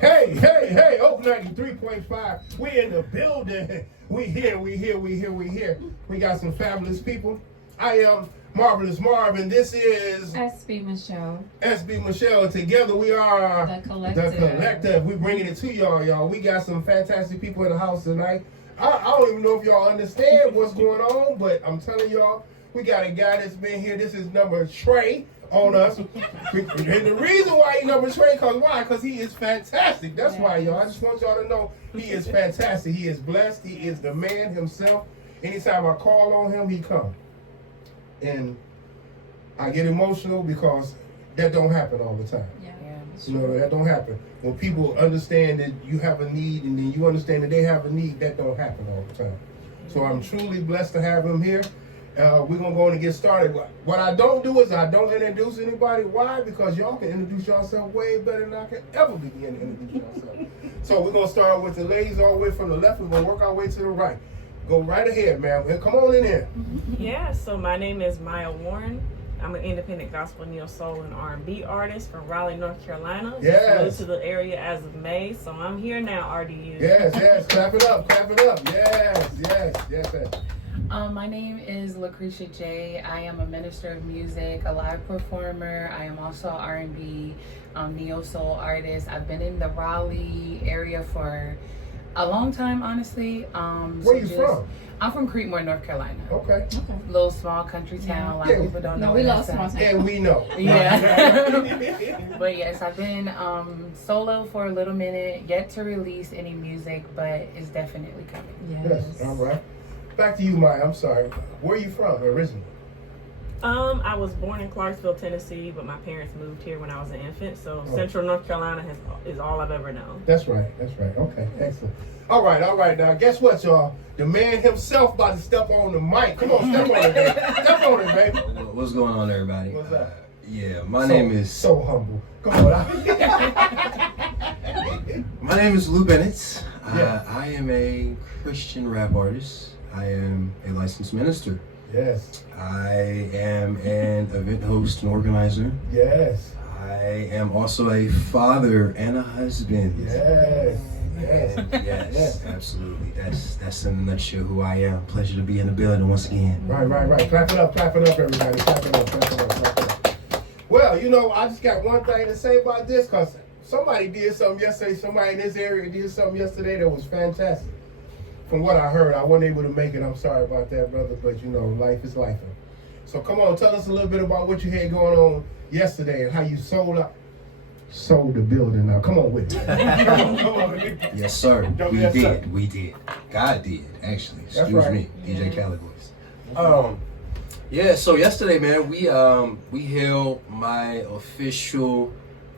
Hey, hey, hey, Oak 93.5. We in the building. We here. We got some fabulous people. I am Marvelous Marv, and this is SB Michelle. SB Michelle. Together we are The Collective. The Collective. We bringing it to y'all. We got some fantastic people in the house tonight. I don't even know if y'all understand what's going on, but I'm telling y'all, we got a guy that's been here. This is number Trey on us. And the reason why he number Trey, because he is fantastic. That's why, y'all. I just want y'all to know he is fantastic. He is blessed. He is the man himself. Anytime I call on him, he come. And I get emotional because that don't happen all the time. That don't happen. When people understand that you have a need and then you understand that they have a need, that don't happen all the time. So I'm truly blessed to have him here. We're going to go on and get started. What I don't do is I don't introduce anybody. Why? Because y'all can introduce yourself way better than I can ever begin to introduce yourself. So we're going to start with the ladies all the way from the left. We're going to work our way to the right. Go right ahead, man. Come on in here. Yeah, so my name is MAYIA Warren. I'm an independent gospel, neo soul, and R&B artist from Raleigh, North Carolina. Yes. Moved to the area as of May, so I'm here now, RDU. Yes. Clap it up. Yes. My name is Lucretia J. I am a minister of music, a live performer. I am also R&B, neo soul artist. I've been in the Raleigh area for a long time, honestly. Where you from? I'm from Creekmore, North Carolina. Okay. Little small country town. A lot of people don't know. No, we love small town. And we know. Yeah. But yes, I've been solo for a little minute. Yet to release any music, but it's definitely coming. Yes. All right. Back to you, Maya. I'm sorry. Where are you from originally? I was born in Clarksville, Tennessee, but my parents moved here when I was an infant, so Central North Carolina is all I've ever known. That's right. Okay, excellent. All right. Now, guess what, y'all? The man himself about to step on the mic. Come on, step on it, baby. Step on it, baby. What's going on, everybody? What's up? My name is... So humble. Come on. My name is Lou Bennett. Yeah. I am a Christian rap artist. I am a licensed minister. Yes. I am an event host and organizer. Yes. I am also a father and a husband. Yes. Yes, absolutely. That's in a nutshell who I am. Pleasure to be in the building once again. Right. Clap it up, everybody. Clap it up. Well, I just got one thing to say about this, because somebody did something yesterday. Somebody in this area did something yesterday that was fantastic. From what I heard, I wasn't able to make it. I'm sorry about that, brother, but life is life. So come on, tell us a little bit about what you had going on yesterday and how you sold the building. Now, come on with it. Come on. Yes, sir. We did. God did, actually. Excuse me, DJ Cali Boys. So yesterday, man, we held my official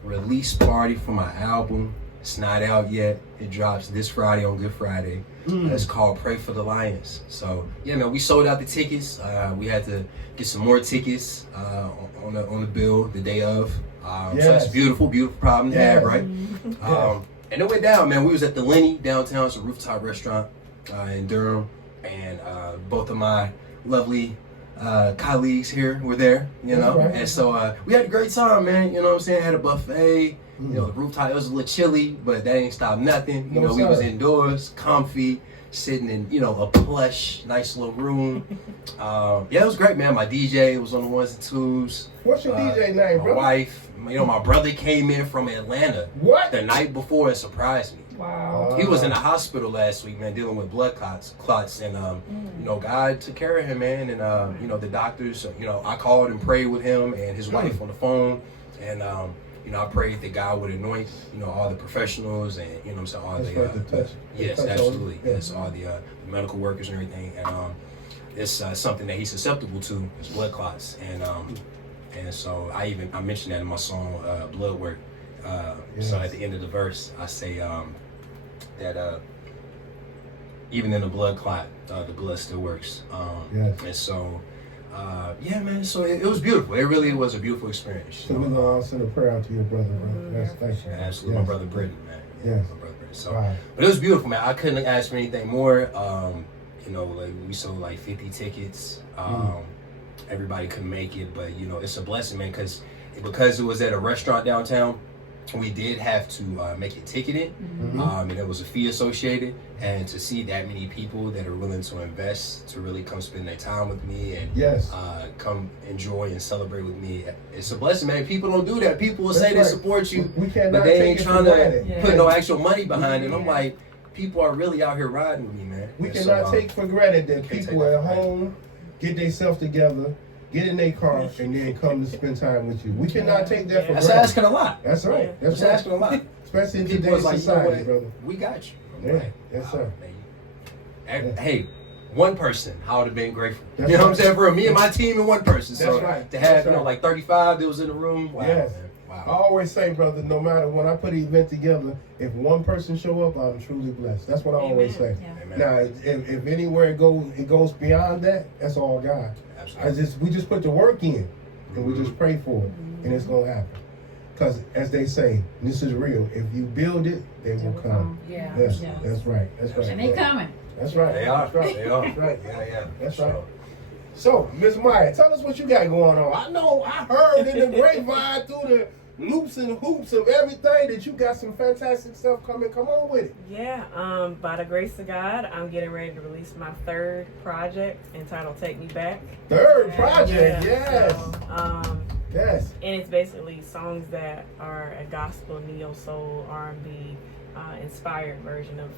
release party for my album. It's not out yet. It drops this Friday on Good Friday. It's called Pray for the Lions. So yeah, man, we sold out the tickets. We had to get some more tickets on the bill the day of. So that's beautiful problem to have, right? And it went down, man. We was at the Lenny downtown. It's a rooftop restaurant in Durham, and both of my lovely colleagues here were there, and so we had a great time, man. You know what I'm saying? Had a buffet. The rooftop, it was a little chilly, but that ain't stopped nothing. We was indoors, comfy, sitting in, a plush, nice little room. It was great, man. My DJ was on the ones and twos. What's your DJ name, bro? My wife, my brother came in from Atlanta. What? The night before and surprised me. Wow. He was in the hospital last week, man, dealing with blood clots, and God took care of him, man, and the doctors, I called and prayed with him and his wife on the phone, and I prayed that God would anoint, all the professionals and, all the medical workers and everything. And it's something that he's susceptible to, is blood clots. And so I mentioned that in my song, Blood Work. So at the end of the verse, I say that even in the blood clot, the blood still works. And so... man, so it was beautiful. It really was a beautiful experience. So we're going to send a prayer out to your brother, bro. Thanks, man. Absolutely, my brother Britton, man. Yes. My brother Britton. So, but it was beautiful, man. I couldn't ask for anything more. We sold like 50 tickets. Everybody couldn't make it, but it's a blessing, man, because it was at a restaurant downtown. we did have to make it ticketed, and there was a fee associated. And to see that many people that are willing to invest to really come spend their time with me and come enjoy and celebrate with me, it's a blessing, man. People don't do that. People will say they support you, but they ain't trying to put no actual money behind it. I'm like, people are really out here riding with me, man. We cannot take for granted that people at home get themselves together, get in their car, and then come to spend time with you. We cannot take that for That's granted. asking a lot. That's right. That's asking a lot. Especially in People today's is like, society, brother. We got you. Yeah, yes, sir. Hey, one person, I would have been grateful. That's you know right. what I'm saying? For me and my team and one person. So That's right. to have, That's right. like 35 that was in the room, wow, Yes. man. Wow. I always say, brother, no matter when I put an event together, if one person show up, I'm truly blessed. That's what I always say. Yeah. Amen. Now, if anywhere it goes beyond that, that's all God. Absolutely. We just put the work in, and we just pray for it, and it's gonna happen. Because as they say, this is real. If you build it, they will come. Yeah. Yes, Yeah. that's right. That's right. And they coming. That's right. They are. That's right. They are. That's right. Yeah. That's So, right. So, Miss Maya, tell us what you got going on. I know I heard in the grapevine through the loops and hoops of everything that you got some fantastic stuff coming. Come on with it. Yeah, by the grace of God, I'm getting ready to release my third project entitled Take Me Back. Third project, Yeah, yes. so, Yes. and it's basically songs that are a gospel, neo soul, R&B inspired version of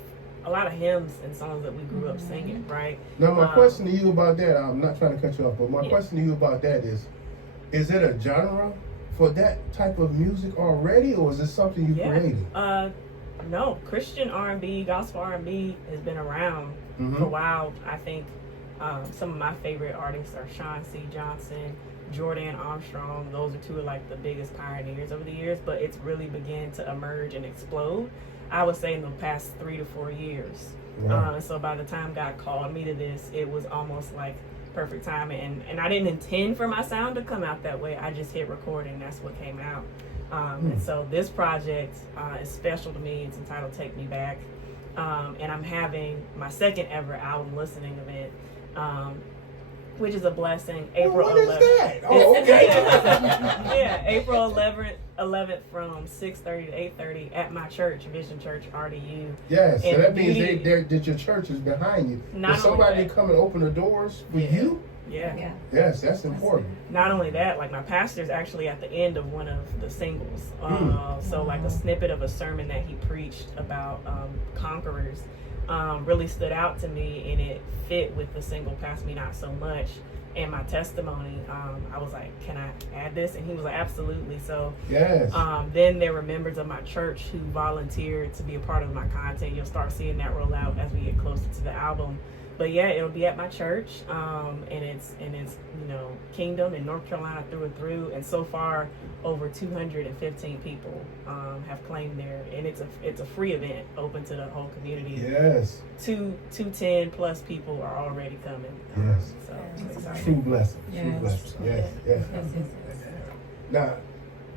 a lot of hymns and songs that we grew up singing, right? Now, my question to you about that, I'm not trying to cut you off, but my question to you about that is it a genre for that type of music already, or is it something you created? No, Christian R&B, gospel R&B has been around for a while. I think some of my favorite artists are Sean C. Johnson, Jordan Armstrong. Those are two of like the biggest pioneers over the years, but it's really began to emerge and explode, I would say, in the past 3 to 4 years. Wow. So by the time God called me to this, it was almost like perfect timing. And I didn't intend for my sound to come out that way. I just hit record and that's what came out. And so this project is special to me. It's entitled Take Me Back. And I'm having my second ever album listening event, which is a blessing. April What is 11th. that? Oh, okay. Yeah, April 11th from 6:30 to 8:30 at my church, Vision Church RDU. Yes, so And that means beauty- that your church is behind you. Not Is somebody only to that. come and open the doors for you? Yeah. Yes, that's important. Not only that, like my pastor's actually at the end of one of the singles. So like a snippet of a sermon that he preached about conquerors really stood out to me, and it fit with the single Pass Me Not So Much and my testimony. I was like, can I add this? And he was like, absolutely. So Yes. then there were members of my church who volunteered to be a part of my content. You'll start seeing that roll out as we get closer to the album. But yeah, it'll be at my church, and it's Kingdom in North Carolina through and through. And so far, over 215 people have claimed there, and it's a free event open to the whole community. Yes. 210 plus people are already coming. Yes. So I'm excited. True blessing. True Yes. blessing. Yes. Yes. Yes. Now,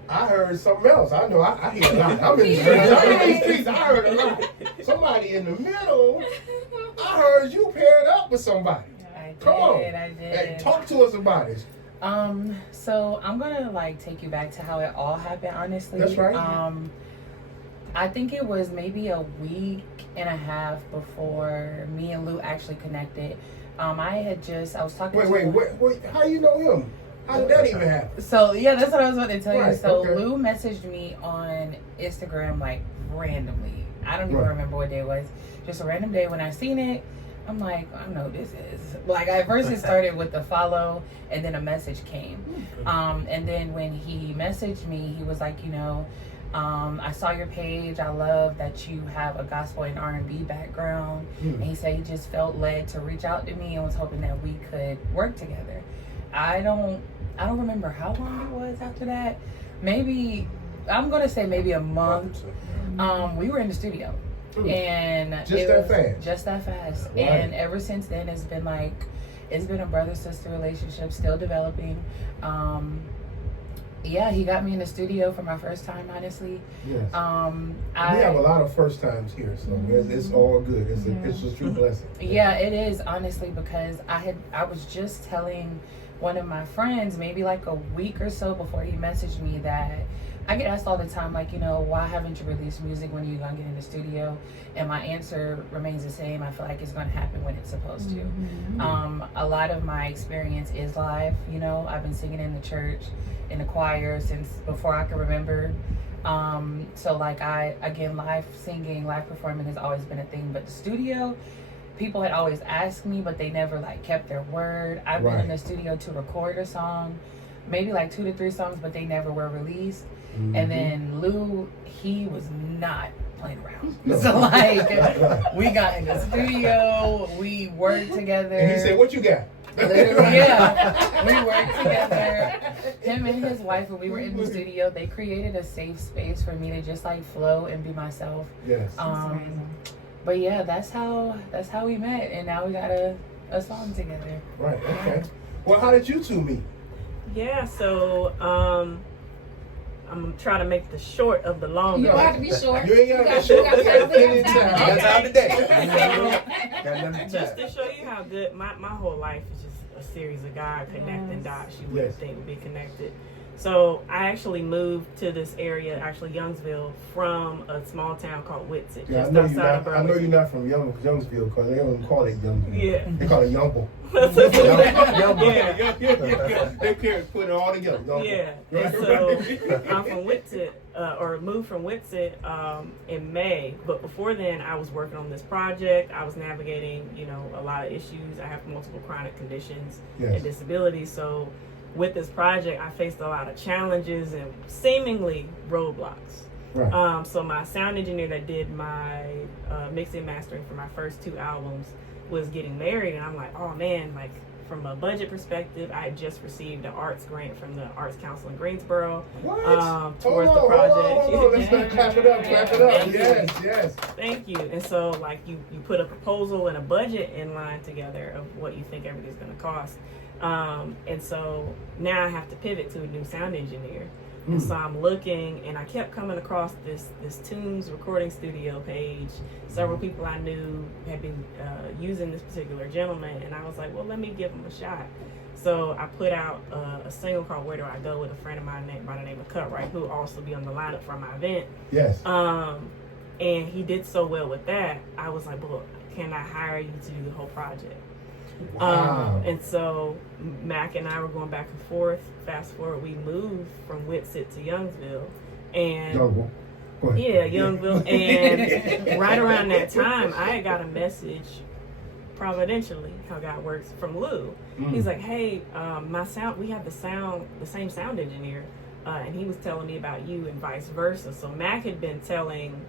I heard something else. I know I hear a lot. I'm in the streets. I heard a lot. Somebody in the middle. I heard you paired up with somebody. I did. Come on. I did. Hey, talk to us about it. So I'm gonna take you back to how it all happened, honestly. That's right. I think it was maybe a week and a half before me and Lou actually connected. I was talking to Wait. How you know him? How did that even happen? So yeah, that's what I was about to tell you. Right, So okay. Lou messaged me on Instagram randomly. I don't even Right. remember what day it was. Just a random day when I seen it. I'm like, I don't know what this is. At first it started with the follow, and then a message came. And then when he messaged me, he was like, I saw your page. I love that you have a gospel and R&B background. And he said he just felt led to reach out to me and was hoping that we could work together. I don't remember how long it was after that. Maybe, I'm going to say maybe a month. We were in the studio. And just that fast. Right. And ever since then, it's been a brother-sister relationship, still developing. Yeah, he got me in the studio for my first time, honestly. Yes. We have a lot of first times here, so it's all good. It's a true blessing. Yeah, it is, honestly, because I was just telling one of my friends maybe like a week or so before he messaged me that I get asked all the time, like, why haven't you released music when you're gonna get in the studio? And my answer remains the same. I feel like it's gonna happen when it's supposed to. A lot of my experience is live. I've been singing in the church, in the choir since before I can remember. So like live singing, live performing has always been a thing. But the studio, people had always asked me, but they never like kept their word. I've been in the studio to record a song, maybe like 2 to 3 songs, but they never were released. And then Lou, he was not playing around. So like, we got in the studio, we worked together. And he said, "What you got?" Literally, yeah. We worked together. Him and his wife, when we were in the studio, they created a safe space for me to just like flow and be myself. Yes. But yeah, that's how we met, and now we got a song together. Right. Okay. Well, how did you two meet? Yeah. So I'm trying to make the short of the long. You don't have to be short. You ain't got to be short. You got plenty of time. Got time today. Just to show you how good my whole life is just a series of God connecting dots you wouldn't think would be connected. So I actually moved to this area, actually Youngsville, from a small town called Whitsett. Yeah, I know you're not from Youngsville because they don't call it Youngsville. Yeah. They call it Youngville. Yeah. They can't put it all together. Yeah. And so I'm from Whitsett, or moved from Whitsett in May. But before then, I was working on this project. I was navigating, a lot of issues. I have multiple chronic conditions and disabilities. So with this project, I faced a lot of challenges and seemingly roadblocks. Right. So my sound engineer that did my mixing and mastering for my first 2 albums was getting married, and I'm like, oh man, like from a budget perspective, I had just received an arts grant from the Arts Council in Greensboro. What? Towards the project. Hold on. Let's clap it up. Yes. Thank you. And so like you put a proposal and a budget in line together of what you think everything's going to cost. And so now I have to pivot to a new sound engineer. And so I'm looking, and I kept coming across this Tunes recording studio page. Several people I knew had been using this particular gentleman, and I was like, well, let me give him a shot. So I put out a single called Where Do I Go with a friend of mine by the name of Cutright, who will also be on the lineup for my event. Yes. And he did so well with that, I was like, well, can I hire you to do the whole project? Wow. And so Mac and I were going back and forth. Fast forward, we moved from Whitsett to Youngsville, and Youngsville. And right around that time, I had got a message, providentially, how God works, from Lou. He's like, "Hey, we have the same sound engineer, and he was telling me about you, and vice versa." So Mac had been telling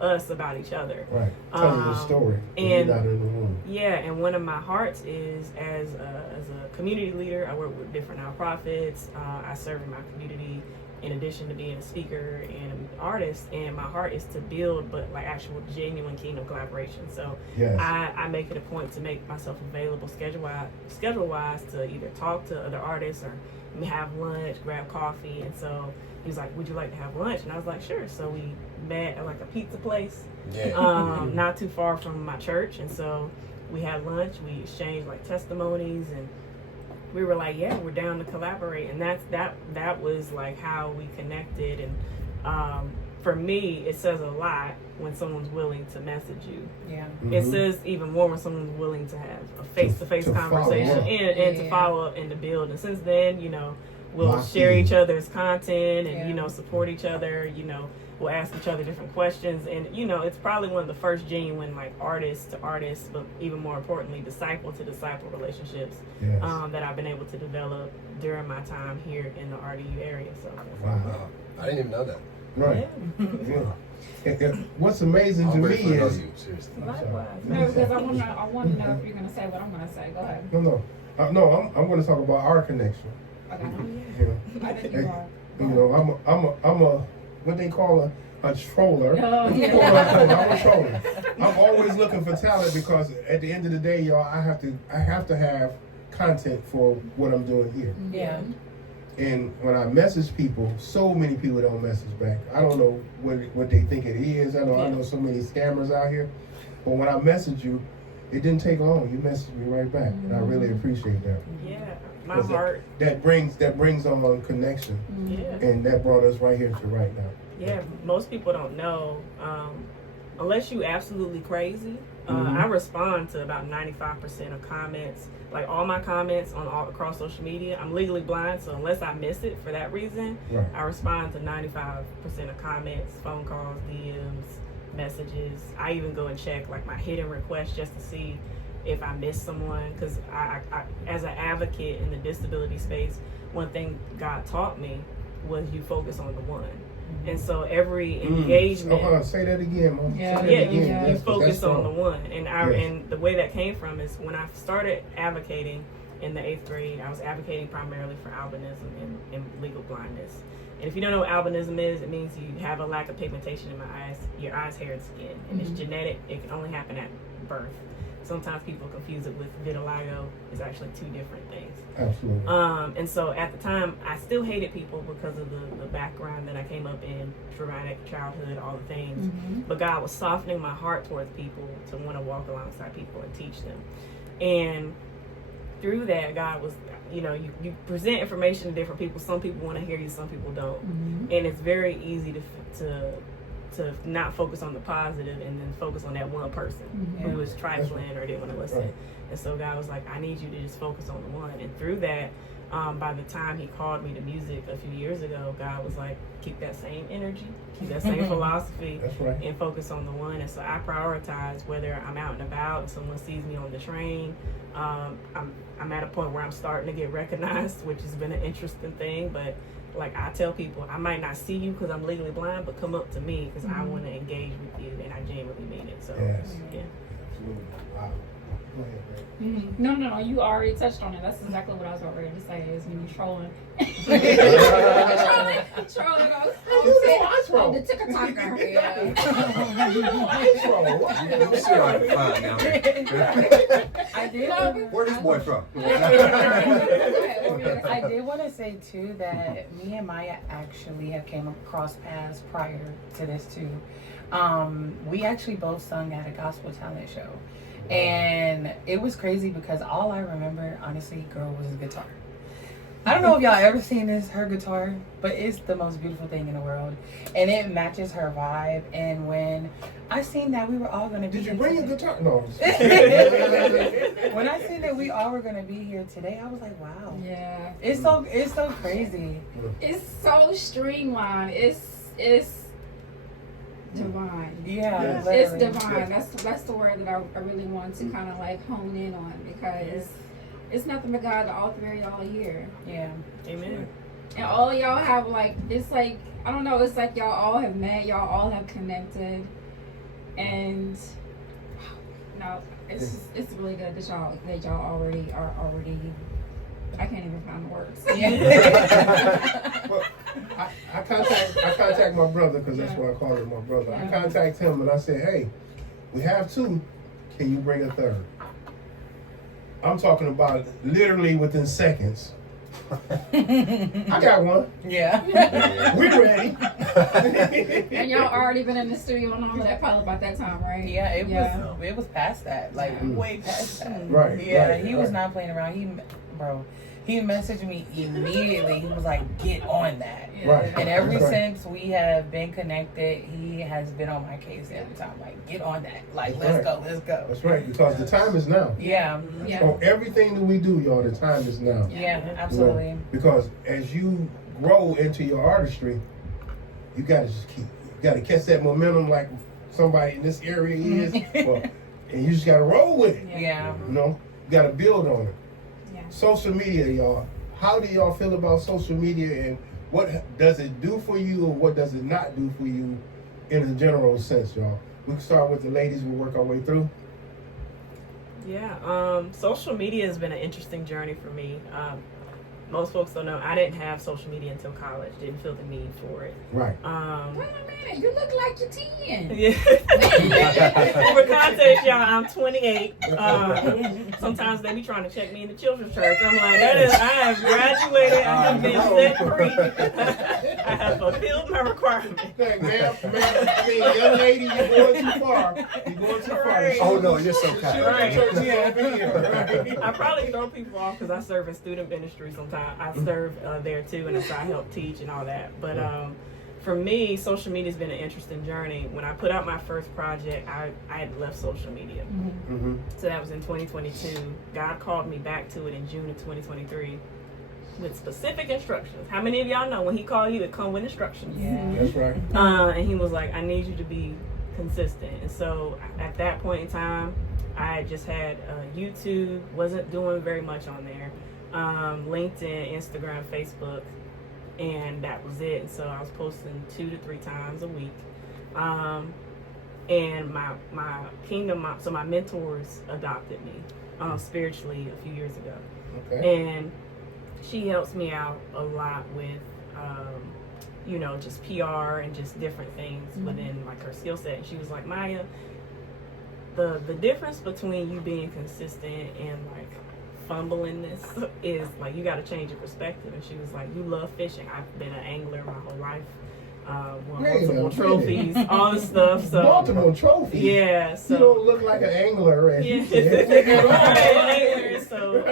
us about each other. Right. Tell me the story. And not in the room. Yeah, and one of my hearts is as a community leader, I work with different nonprofits. I serve in my community in addition to being a speaker and artist. And my heart is to build, but like actual genuine kingdom collaboration. So I make it a point to make myself available schedule wise to either talk to other artists or have lunch, grab coffee. And so he was like, would you like to have lunch? And I was like, sure. So we met at like a pizza place, not too far from my church. And so we had lunch, we exchanged like testimonies, and we were like, yeah, we're down to collaborate. And that was like how we connected. And for me, it says a lot when someone's willing to message you. Yeah. It says even more when someone's willing to have a face-to-face conversation and to follow up and to build. And since then, we'll share each other's content and, support each other, we'll ask each other different questions. And, it's probably one of the first genuine, like, artist to artist, but even more importantly, disciple to disciple relationships that I've been able to develop during my time here in the RDU area. So, wow. I didn't even know that. Right. And what's amazing to me is... Likewise. No, because I want to know if you're going to say what I'm going to say. Go ahead. No, I'm going to talk about our connection. Okay. I think you are. I'm a what they call a troller. I'm a troller. I'm always looking for talent because at the end of the day, y'all, I have to have content for what I'm doing here. Yeah. And when I message people, so many people don't message back. I don't know what they think it is. I know so many scammers out here. But when I message you, it didn't take long. You messaged me right back, and I really appreciate that. Yeah, my 'Cause heart. That brings on connection, Yeah. and that brought us right here to right now. Yeah, most people don't know. Unless you absolutely crazy, Mhm. I respond to about 95% of comments. Like all my comments on all across social media, I'm legally blind, so unless I miss it for that reason, Right. I respond to 95% of comments, phone calls, DMs, messages. I even go and check like my hidden requests just to see if I miss someone. Because I, as an advocate in the disability space, one thing God taught me was you focus on the one. And so every engagement, Say that again, Mom. Yeah, Say that yeah, again. you That's focus on the strong. one. And Yes. and the way that came from is when I started advocating in the 8th grade, I was advocating primarily for albinism and legal blindness. And if you don't know what albinism is, it means you have a lack of pigmentation in your eyes, hair, and skin. And it's genetic. It can only happen at birth. Sometimes people confuse it with vitiligo. It's actually two different things. Absolutely. And so at the time, I still hated people because of the background that I came up in, traumatic childhood, all the things. But God was softening my heart towards people to want to walk alongside people and teach them. And through that, God was, you present information to different people. Some people want to hear you, some people don't. And it's very easy to not focus on the positive and then focus on that one person who was trifling or didn't want to listen. Right. And so God was like, I need you to just focus on the one. And through that, by the time he called me to music a few years ago, God was like, keep that same energy, keep that same philosophy, That's right. and focus on the one. And so I prioritize whether I'm out and about and someone sees me on the train. I'm at a point where I'm starting to get recognized, which has been an interesting thing. But like I tell people, I might not see you because I'm legally blind, but come up to me because I want to engage with you, and I genuinely mean it. So Yes. yeah. Absolutely. Wow. Go ahead, man. No. You already touched on it. That's exactly what I was about ready to say. Is when you're trolling, trolling on the TikToker. I'm still on the fine now. I did. Where this boy from? I did want to say too that me and Maya actually have came across paths prior to this too. We actually both sung at a gospel talent show, and it was crazy because all I remember, honestly, girl, was his guitar. I don't know if y'all ever seen her guitar, but it's the most beautiful thing in the world, and it matches her vibe. And when I seen that we were all gonna be, Did you bring your guitar? No. When I seen that we all were gonna be here today, I was like, wow. Yeah. It's so crazy. It's so streamlined. It's divine. Yeah, It's literally. divine. That's the word that I really want to kind of like hone in on, because it's nothing but God, all three of y'all here. Yeah. Amen. And all of y'all have like, it's like, I don't know, it's like y'all all have met, y'all all have connected. And no, it's really good that y'all already are I can't even find the words. Yeah. Well, I contact my brother, because that's what I call him, my brother. I contact him and I say, hey, we have two. Can you bring a third? I'm talking about literally within seconds. I got one. Yeah. We ready. And y'all already been in the studio and all of that probably about that time, right? Yeah, it was past that. Like way past that. Right. Yeah, right, he was right. not playing around. He messaged me immediately. He was like, get on that. Right. And ever Right. since we have been connected, he has been on my case every time. Like, get on that. Like, let's go. That's right, because the time is now. Yeah. Yeah. On everything that we do, y'all, the time is now. Yeah, absolutely. You know, because as you grow into your artistry, you gotta catch that momentum like somebody in this area is, and you just gotta roll with it. Yeah. You know, you gotta build on it. Yeah. Social media, y'all. How do y'all feel about social media, and what does it do for you, or what does it not do for you in a general sense, y'all? We can start with the ladies. We'll work our way through. Yeah, social media has been an interesting journey for me. most folks don't know, I didn't have social media until college. Didn't feel the need for it. Right. Wait a minute, you look like you're 10. Yeah. For context, y'all, I'm 28. Sometimes they be trying to check me in the children's church. I'm like, I have graduated. I have been set free. I have fulfilled my requirement. Hey, ma'am, I mean, young lady, you're going too far. You're going too far. Right. Oh no, you're so kind. Right. Church here, over here. Right. I probably throw people off because I serve in student ministry sometimes. I serve there too, and so I help teach and all that. But for me, social media has been an interesting journey. When I put out my first project, I had left social media. Mm-hmm. So that was in 2022. God called me back to it in June of 2023 with specific instructions. How many of y'all know when he called you, it come with instructions? Yeah. That's right. And he was like, I need you to be consistent. And so at that point in time, I just had YouTube, wasn't doing very much on there. LinkedIn, Instagram, Facebook, and that was it. And so I was posting 2 to 3 times a week. And my kingdom, so my mentors adopted me spiritually a few years ago. Okay. And she helps me out a lot with, just PR and just different things within like her skill set. And she was like, Maya, the difference between you being consistent and like fumbling this is like you got to change your perspective. And she was like, you love fishing. I've been an angler my whole life. Won multiple trophies, all this stuff. So multiple trophies. Yeah. So you don't look like an angler. And So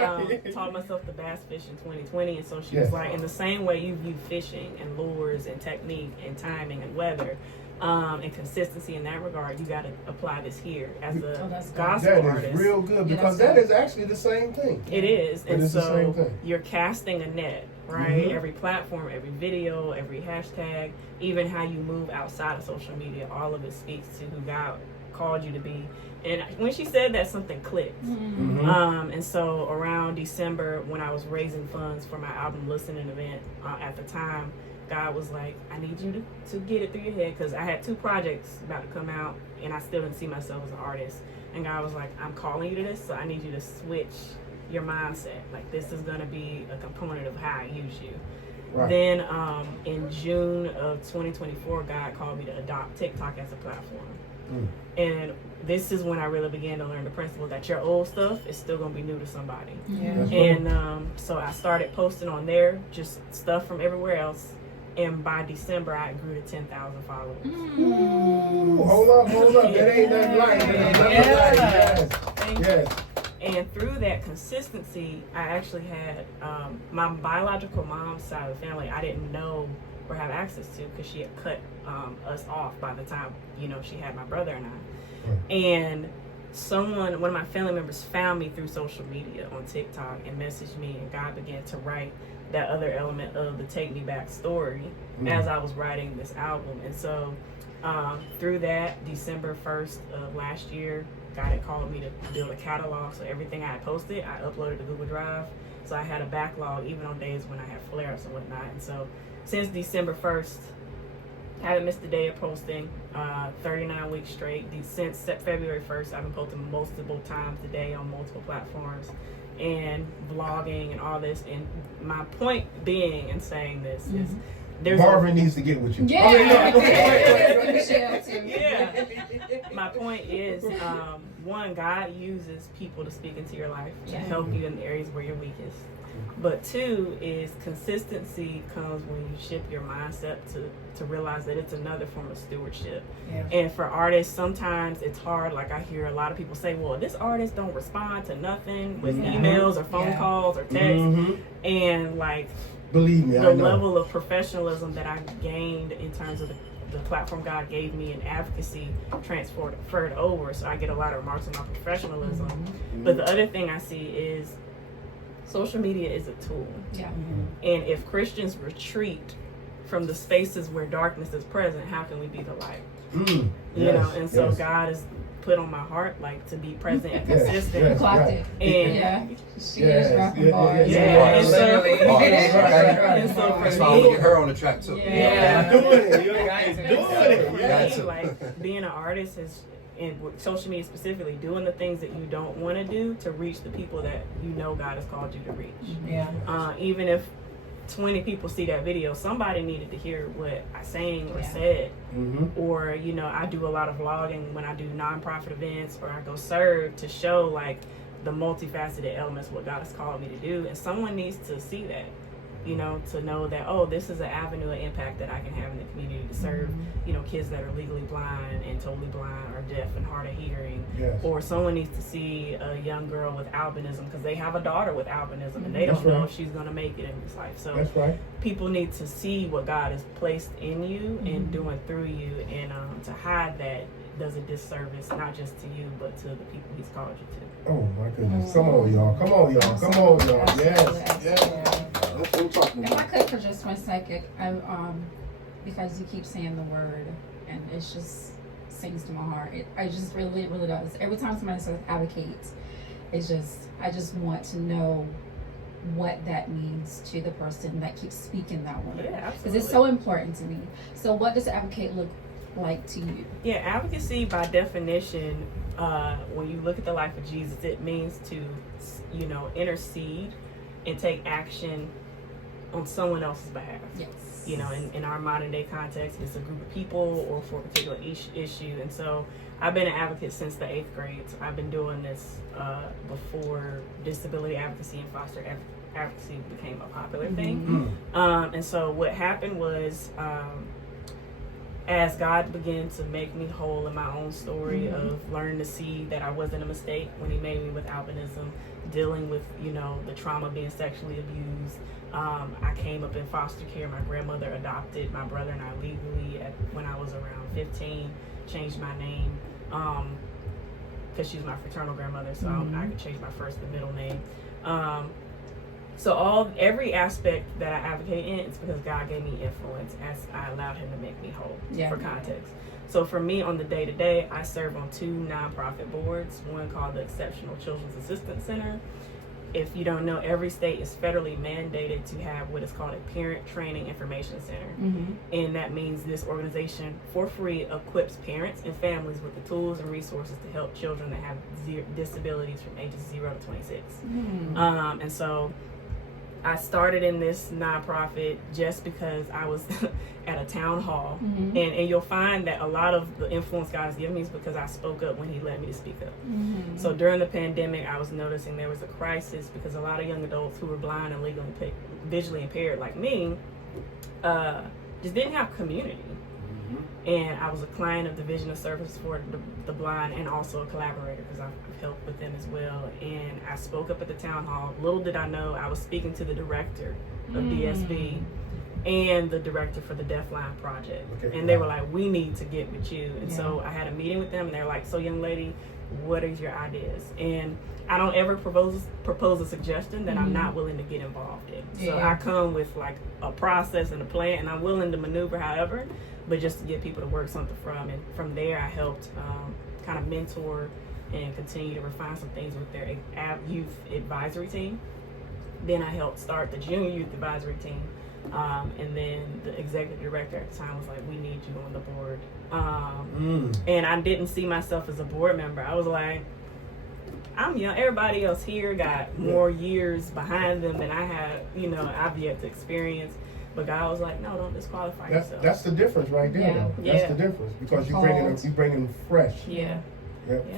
taught myself to bass fish in 2020, and so she was like, in the same way you view fishing and lures and technique and timing and weather. And consistency in that regard, you got to apply this here as a gospel artist. That is real good because that is actually the same thing. It is, and it's so the same thing. You're casting a net, right? Every platform, every video, every hashtag, even how you move outside of social media, all of it speaks to who God called you to be. And when she said that, something clicked. And so around December, when I was raising funds for my album listening event, at the time, God was like, I need you to get it through your head, because I had 2 projects about to come out and I still didn't see myself as an artist. And God was like, I'm calling you to this, so I need you to switch your mindset. Like, this is going to be a component of how I use you. Right. Then in June of 2024, God called me to adopt TikTok as a platform. And this is when I really began to learn the principle that your old stuff is still going to be new to somebody. And so I started posting on there, just stuff from everywhere else. And by December, I grew to 10,000 followers. Ooh, hold up. That ain't nothing like it. Yes. And through that consistency, I actually had my biological mom's side of the family, I didn't know or have access to, because she had cut us off by the time, she had my brother and I. And one of my family members found me through social media on TikTok and messaged me, and God began to write that other element of the Take Me Back story as I was writing this album. And so through that, December 1st of last year, God had called me to build a catalog. So everything I had posted, I uploaded to Google Drive. So I had a backlog even on days when I had flare-ups and whatnot. And so since December 1st, I haven't missed a day of posting, 39 weeks straight. Since February 1st, I've been posting multiple times a day on multiple platforms and vlogging and all this. And my point being in saying this is Marvin needs to get with you. Yeah. My point is, one, God uses people to speak into your life to help you in the areas where you're weakest. But 2 is consistency comes when you shift your mindset to realize that it's another form of stewardship. And for artists, sometimes it's hard. Like, I hear a lot of people say, well, this artist don't respond to nothing with emails or phone calls or texts. And like, believe me, the level of professionalism that I gained in terms of the platform God gave me in advocacy transferred over. So I get a lot of remarks on my professionalism. But the other thing I see is social media is a tool. And if Christians retreat from the spaces where darkness is present, how can we be the light? You know, and so God has put on my heart, like, to be present and consistent. Clocked it. And she is rocking bars. And so for that's why we get her on the track too. Like, being an artist and with social media specifically, doing the things that you don't want to do to reach the people that you know God has called you to reach. Yeah. Even if 20 people see that video, somebody needed to hear what I sang or said. Or, you know, I do a lot of vlogging when I do nonprofit events, or I go serve to show like the multifaceted elements of what God has called me to do. And someone needs to see that, you know, to know that, oh, this is an avenue of impact that I can have in the community to serve, you know, kids that are legally blind and totally blind or deaf and hard of hearing. Yes. Or someone needs to see a young girl with albinism because they have a daughter with albinism and they don't That's know right. if she's going to make it in this life. So That's right. people need to see what God has placed in you and doing through you, and to hide that does a disservice not just to you but to the people He's called you to. Oh my goodness. Come on, y'all. Come on, y'all. Come on, y'all. Yes. Yes. That's what I'm talking If I about. could for just 1 second, because you keep saying the word, and it just sings to my heart. I just really, really does. Every time somebody says advocate, I just want to know what that means to the person that keeps speaking that word. Yeah, Because absolutely. it's so important to me. So what does advocate look like to you? Yeah, advocacy by definition, when you look at the life of Jesus, it means to, you know, intercede and take action on someone else's behalf. Yes. You know, in our modern day context, it's a group of people or for a particular issue. And so I've been an advocate since the 8th grade. So I've been doing this before disability advocacy and foster advocacy became a popular thing. And so what happened was, as God began to make me whole in my own story of learning to see that I wasn't a mistake when He made me with albinism, dealing with, you know, the trauma of being sexually abused. I came up in foster care. My grandmother adopted my brother and I legally when I was around 15, changed my name because she's my fraternal grandmother, so I could change my first and middle name. So every aspect that I advocate in is because God gave me influence as I allowed Him to make me whole. For context. So for me, on the day-to-day, I serve on 2 nonprofit boards, one called the Exceptional Children's Assistance Center. If you don't know, every state is federally mandated to have what is called a Parent Training Information Center. And that means this organization, for free, equips parents and families with the tools and resources to help children that have disabilities from ages 0 to 26. And so I started in this nonprofit just because I was at a town hall. And you'll find that a lot of the influence God has given me is because I spoke up when He led me to speak up. So during the pandemic, I was noticing there was a crisis because a lot of young adults who were blind and visually impaired like me just didn't have community. And I was a client of the Vision of Service for the Blind and also a collaborator because I've helped with them as well. And I spoke up at the town hall. Little did I know I was speaking to the director of DSB and the director for the Deafblind Project. And they were like, we need to get with you. And so I had a meeting with them and they're like, so young lady, what are your ideas? And I don't ever propose a suggestion that I'm not willing to get involved in. So I come with like a process and a plan, and I'm willing to maneuver however, but just to get people to work something from. And from there, I helped kind of mentor and continue to refine some things with their youth advisory team. Then I helped start the junior youth advisory team. And then the executive director at the time was like, we need you on the board. And I didn't see myself as a board member. I was like, I'm young. Everybody else here got more years behind them than I have, you know, I've yet to experience. But God was like, no, don't disqualify yourself. That's the difference right there, though. That's the difference because you bringing fresh.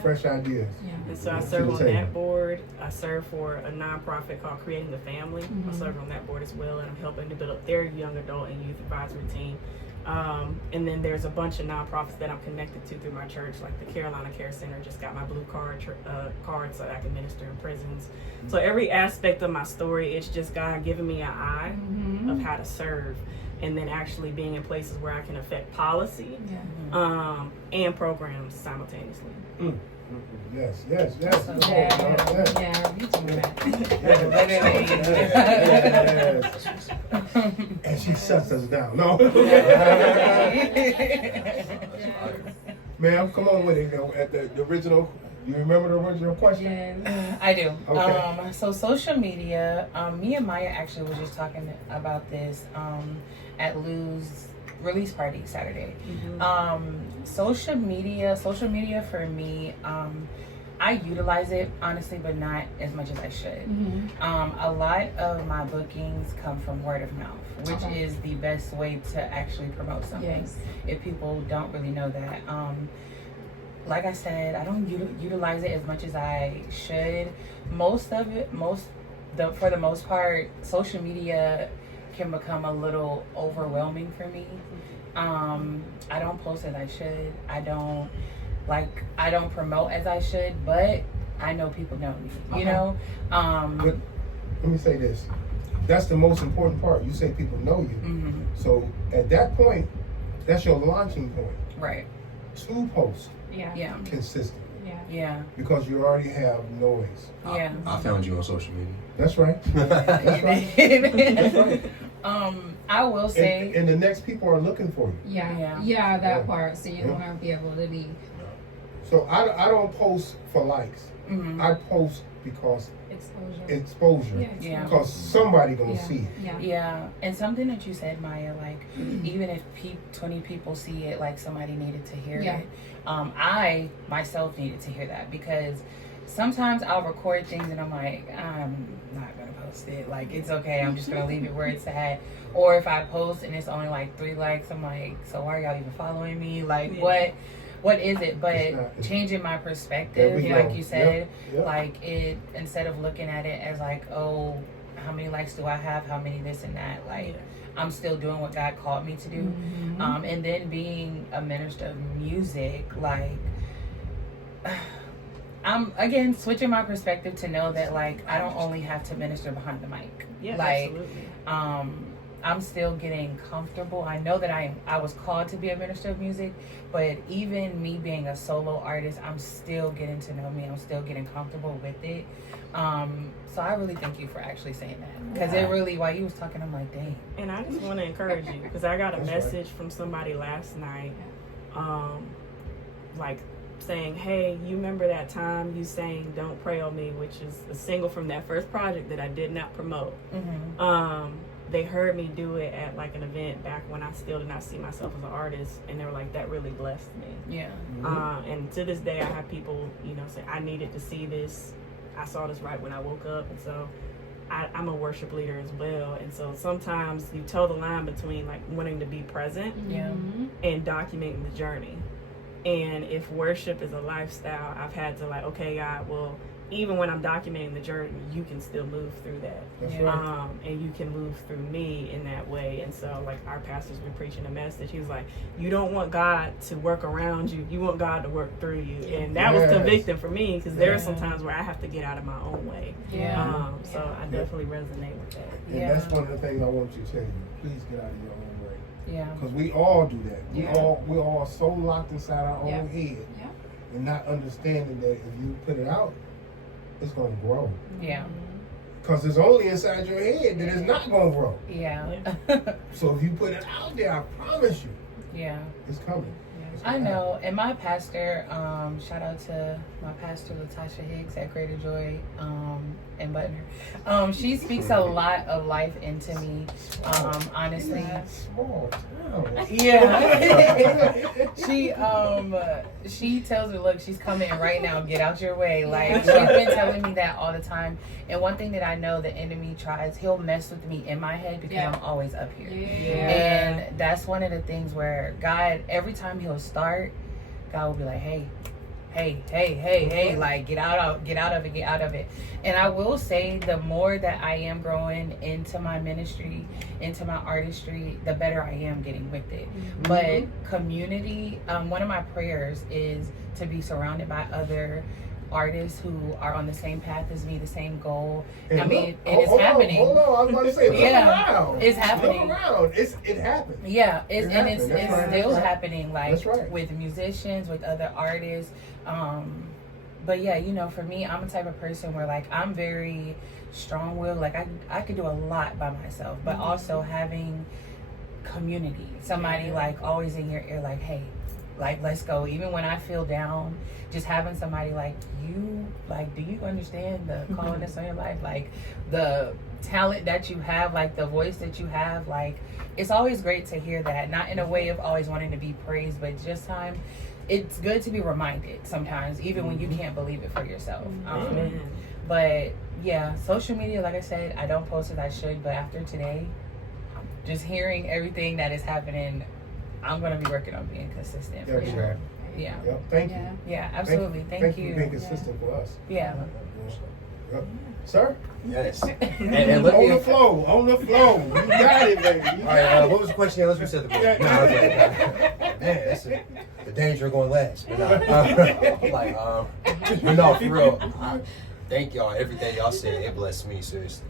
Fresh ideas. And so I serve on that board. I serve for a nonprofit called Creating the Family. I serve on that board as well, and I'm helping to build up their young adult and youth advisory team. And then there's a bunch of nonprofits that I'm connected to through my church, like the Carolina Care Center just got my blue card so that I can minister in prisons. So every aspect of my story, it's just God giving me an eye of how to serve, and then actually being in places where I can affect policy and programs simultaneously. Yes. Yeah, you do Yes. And she shuts us down. No. Ma'am, come on with it. You know, at the original, you remember the original question? I do. Okay. So social media, me and Maya actually was just talking about this at Lou's release party Saturday. Mm-hmm. Social media for me, I utilize it honestly, but not as much as I should. A lot of my bookings come from word of mouth, which is the best way to actually promote something. Yes. If people don't really know that, like I said, I don't utilize it as much as I should. For the most part, social media can become a little overwhelming for me. I don't post as I should. I don't promote as I should, but I know people know me, you know? But let me say this. That's the most important part. You say people know you. So at that point, that's your launching point. Right. To post Yeah. consistently. Yeah. Because you already have noise. Yeah. I found you on social media. That's right. That's right. That's right. I will say, and the next people are looking for you. Yeah, that part. So you don't want to be able to be So I don't post for likes. I post because exposure. Yeah. Because somebody gonna see it. Yeah. And something that you said, Maya, like even if 20 people see it, like somebody needed to hear it. I myself needed to hear that, because sometimes I'll record things and I'm like, I'm not gonna post it. Like, it's okay. I'm just gonna leave it where it's at. Or if I post and it's only like 3 likes, I'm like, so why are y'all even following me? Like, what is it? But changing my perspective, like you said, like it, instead of looking at it as like, oh, how many likes do I have? How many this and that? Like, I'm still doing what God called me to do. And then being a minister of music, like, I'm again switching my perspective to know that, like, I don't only have to minister behind the mic. Like, absolutely. I'm still getting comfortable. I know that I was called to be a minister of music, but even me being a solo artist, I'm still getting to know me. I'm still getting comfortable with it. So I really thank you for actually saying that, because it really, while you was talking, I'm like, dang. And I just want to encourage you, because I got a message from somebody last night, like saying, hey, you remember that time you sang Don't Pray on Me, which is a single from that first project that I did not promote. They heard me do it at like an event back when I still did not see myself as an artist, and they were like, that really blessed me. And to this day I have people, you know, say, I needed to see this. I saw this right when I woke up. And so I'm a worship leader as well, and so sometimes you toe the line between like wanting to be present and documenting the journey. And if worship is a lifestyle, I've had to like, okay, God, well, even when I'm documenting the journey, you can still move through that. That's right. And you can move through me in that way. And so, like, our pastor's been preaching a message. He was like, you don't want God to work around you. You want God to work through you. And that was convicting for me, because there are some times where I have to get out of my own way. So I definitely resonate with that. And that's one of the things I want you to tell you. Please get out of your own way. Yeah. Because we all do that. We're all so locked inside our own head. And not understanding that if you put it out, it's going to grow. Because it's only inside your head that it's not going to grow. So if you put it out there, I promise you, it's coming. I know. And my pastor, shout out to my pastor, Latasha Higgs at Greater Joy in Butner. She speaks a lot of life into me, honestly. Small town. She tells me, look, she's coming right now, get out your way. Like, she's been telling me that all the time. And one thing that I know the enemy tries, he'll mess with me in my head because I'm always up here. And that's one of the things where God, every time he'll start, God will be like, hey, like, get out of it. And I will say, the more that I am growing into my ministry, into my artistry, the better I am getting with it. But community, one of my prayers is to be surrounded by other artists who are on the same path as me, the same goal. And I mean, it's happening. Hold on, I was about to say, look around. It's happening. Look around. It happened. It's still right. happening, like, right. with musicians, with other artists. But yeah, you know, for me, I'm a type of person where, like, I'm very strong-willed. Like, I could do a lot by myself, but also having community, somebody like always in your ear, like, hey, like, let's go. Even when I feel down, just having somebody like you, like, do you understand the calling that's on your life? Like, the talent that you have, like the voice that you have, like it's always great to hear that. Not in a way of always wanting to be praised, but just it's good to be reminded sometimes, even when you can't believe it for yourself. But yeah, social media, like I said, I don't post as I should, but after today, just hearing everything that is happening, I'm going to be working on being consistent for sure. Yeah. Yep. Thank you. Yeah, absolutely. Thank you. for being consistent for us. Yeah. Yep. Sir? Yes. And let On me, the flow. You got it, baby. You All right, got it. what was the question? Let's reset the board. Yeah. No, okay. Man, that's the danger of going last. But I'm like, but no, for real. Thank y'all. Everything y'all said, it blessed me, seriously.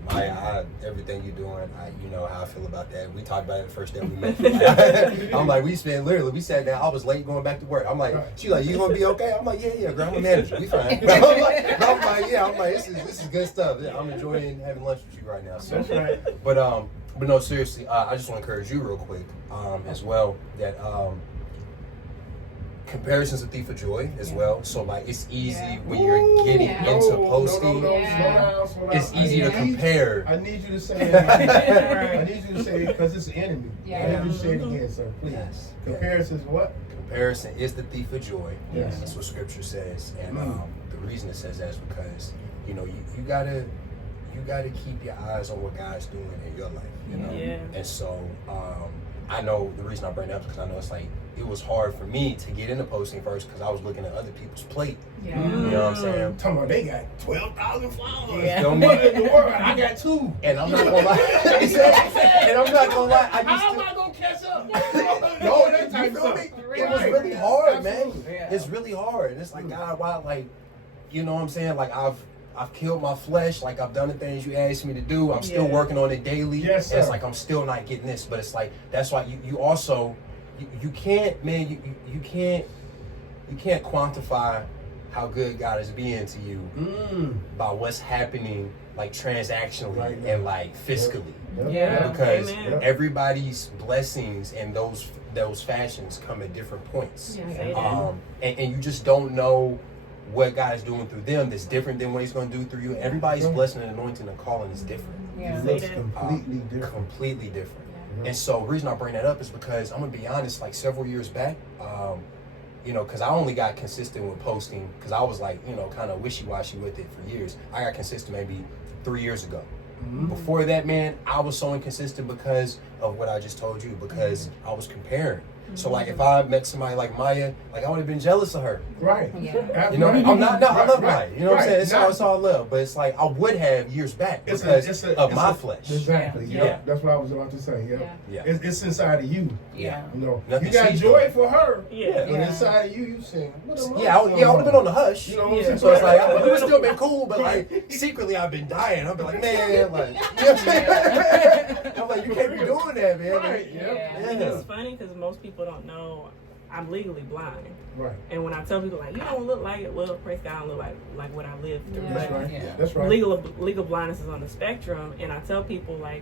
Everything you're doing, you know how I feel about that. We talked about it the first day we met. I'm like, we sat down. I was late going back to work. I'm like, she like, you gonna be okay? I'm like, yeah, girl, I'm a manager. We fine. I'm like, this is good stuff. I'm enjoying having lunch with you right now. So, That's right. but no, seriously, I just want to encourage you real quick, as well, that comparison's a thief of joy as well. So like it's easy when you're getting into posting. Slow down. It's easy to compare. I need you to say it again. I need you to say it because it's the enemy. Yeah. I need you to say it again, sir. Please. Yes. Comparison is what? Comparison is the thief of joy. Yes. That's what Scripture says, and the reason it says that is because you gotta keep your eyes on what God's doing in your life. You know. Yeah. And so I know the reason I bring it up is because I know it's like it was hard for me to get into posting first because I was looking at other people's plate. Yeah. You know what I'm saying? Talking about they got 12,000 followers. Yeah. Feel me? What in the world? I got 2. And I'm not gonna lie. And I'm not gonna lie. How am I gonna catch up? No, that you type feel of me? stuff. It was really hard, man. Absolutely. Yeah. It's really hard. And it's like, God, why? Like, you know what I'm saying? Like, I've killed my flesh. Like, I've done the things you asked me to do. I'm still working on it daily. Yes, sir. And it's like I'm still not getting this. But it's like that's why you also you can't, man. You can't quantify how good God is being to you by what's happening like transactionally Right. and like fiscally. Yeah. Because Amen. everybody's blessings and those fashions come at different points. Yeah. And you just don't know what God is doing through them that's different than what He's going to do through you. Everybody's blessing and anointing and calling is different. Yeah. It looks completely different. Completely different. Yeah. And so the reason I bring that up is because I'm going to be honest, like several years back, because I only got consistent with posting because I was like, kind of wishy-washy with it for years. I got consistent maybe 3 years ago. Before that, man, I was so inconsistent because of what I just told you, because I was comparing. So like if I met somebody like MAYIA, like I would have been jealous of her. Right. Yeah. You know, I'm not. No, I love Right. MAYIA. You know what I'm Right. saying? It's all love, but it's like I would have years back because of my flesh. Exactly. Yeah. Yeah. That's what I was about to say. Yeah. Yeah. It's inside of you. Yeah. You know, Nothing you got sees joy though. for her. Yeah. But inside of you saying, what am Yeah, I would have been on the hush. You know what I'm Yeah. saying? So it's like we would still been cool, but like secretly I've been dying. I've been like, man, like, you know what I'm saying? I'm like, you can't be doing that, man. Right. Yeah. And it's funny because most people don't know I'm legally blind. Right. And when I tell people like you don't look like it, well, praise God, I don't look like what I lived through. Yeah. That's But right. Yeah. That's right. legal blindness is on the spectrum, and I tell people like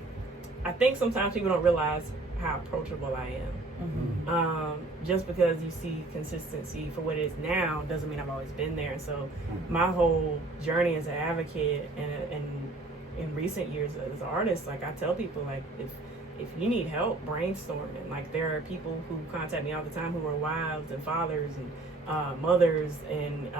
I think sometimes people don't realize how approachable I am. Just because you see consistency for what it is now doesn't mean I've always been there. And so my whole journey as an advocate and in recent years as an artist, like I tell people like if you need help brainstorming, like there are people who contact me all the time who are wives and fathers and mothers and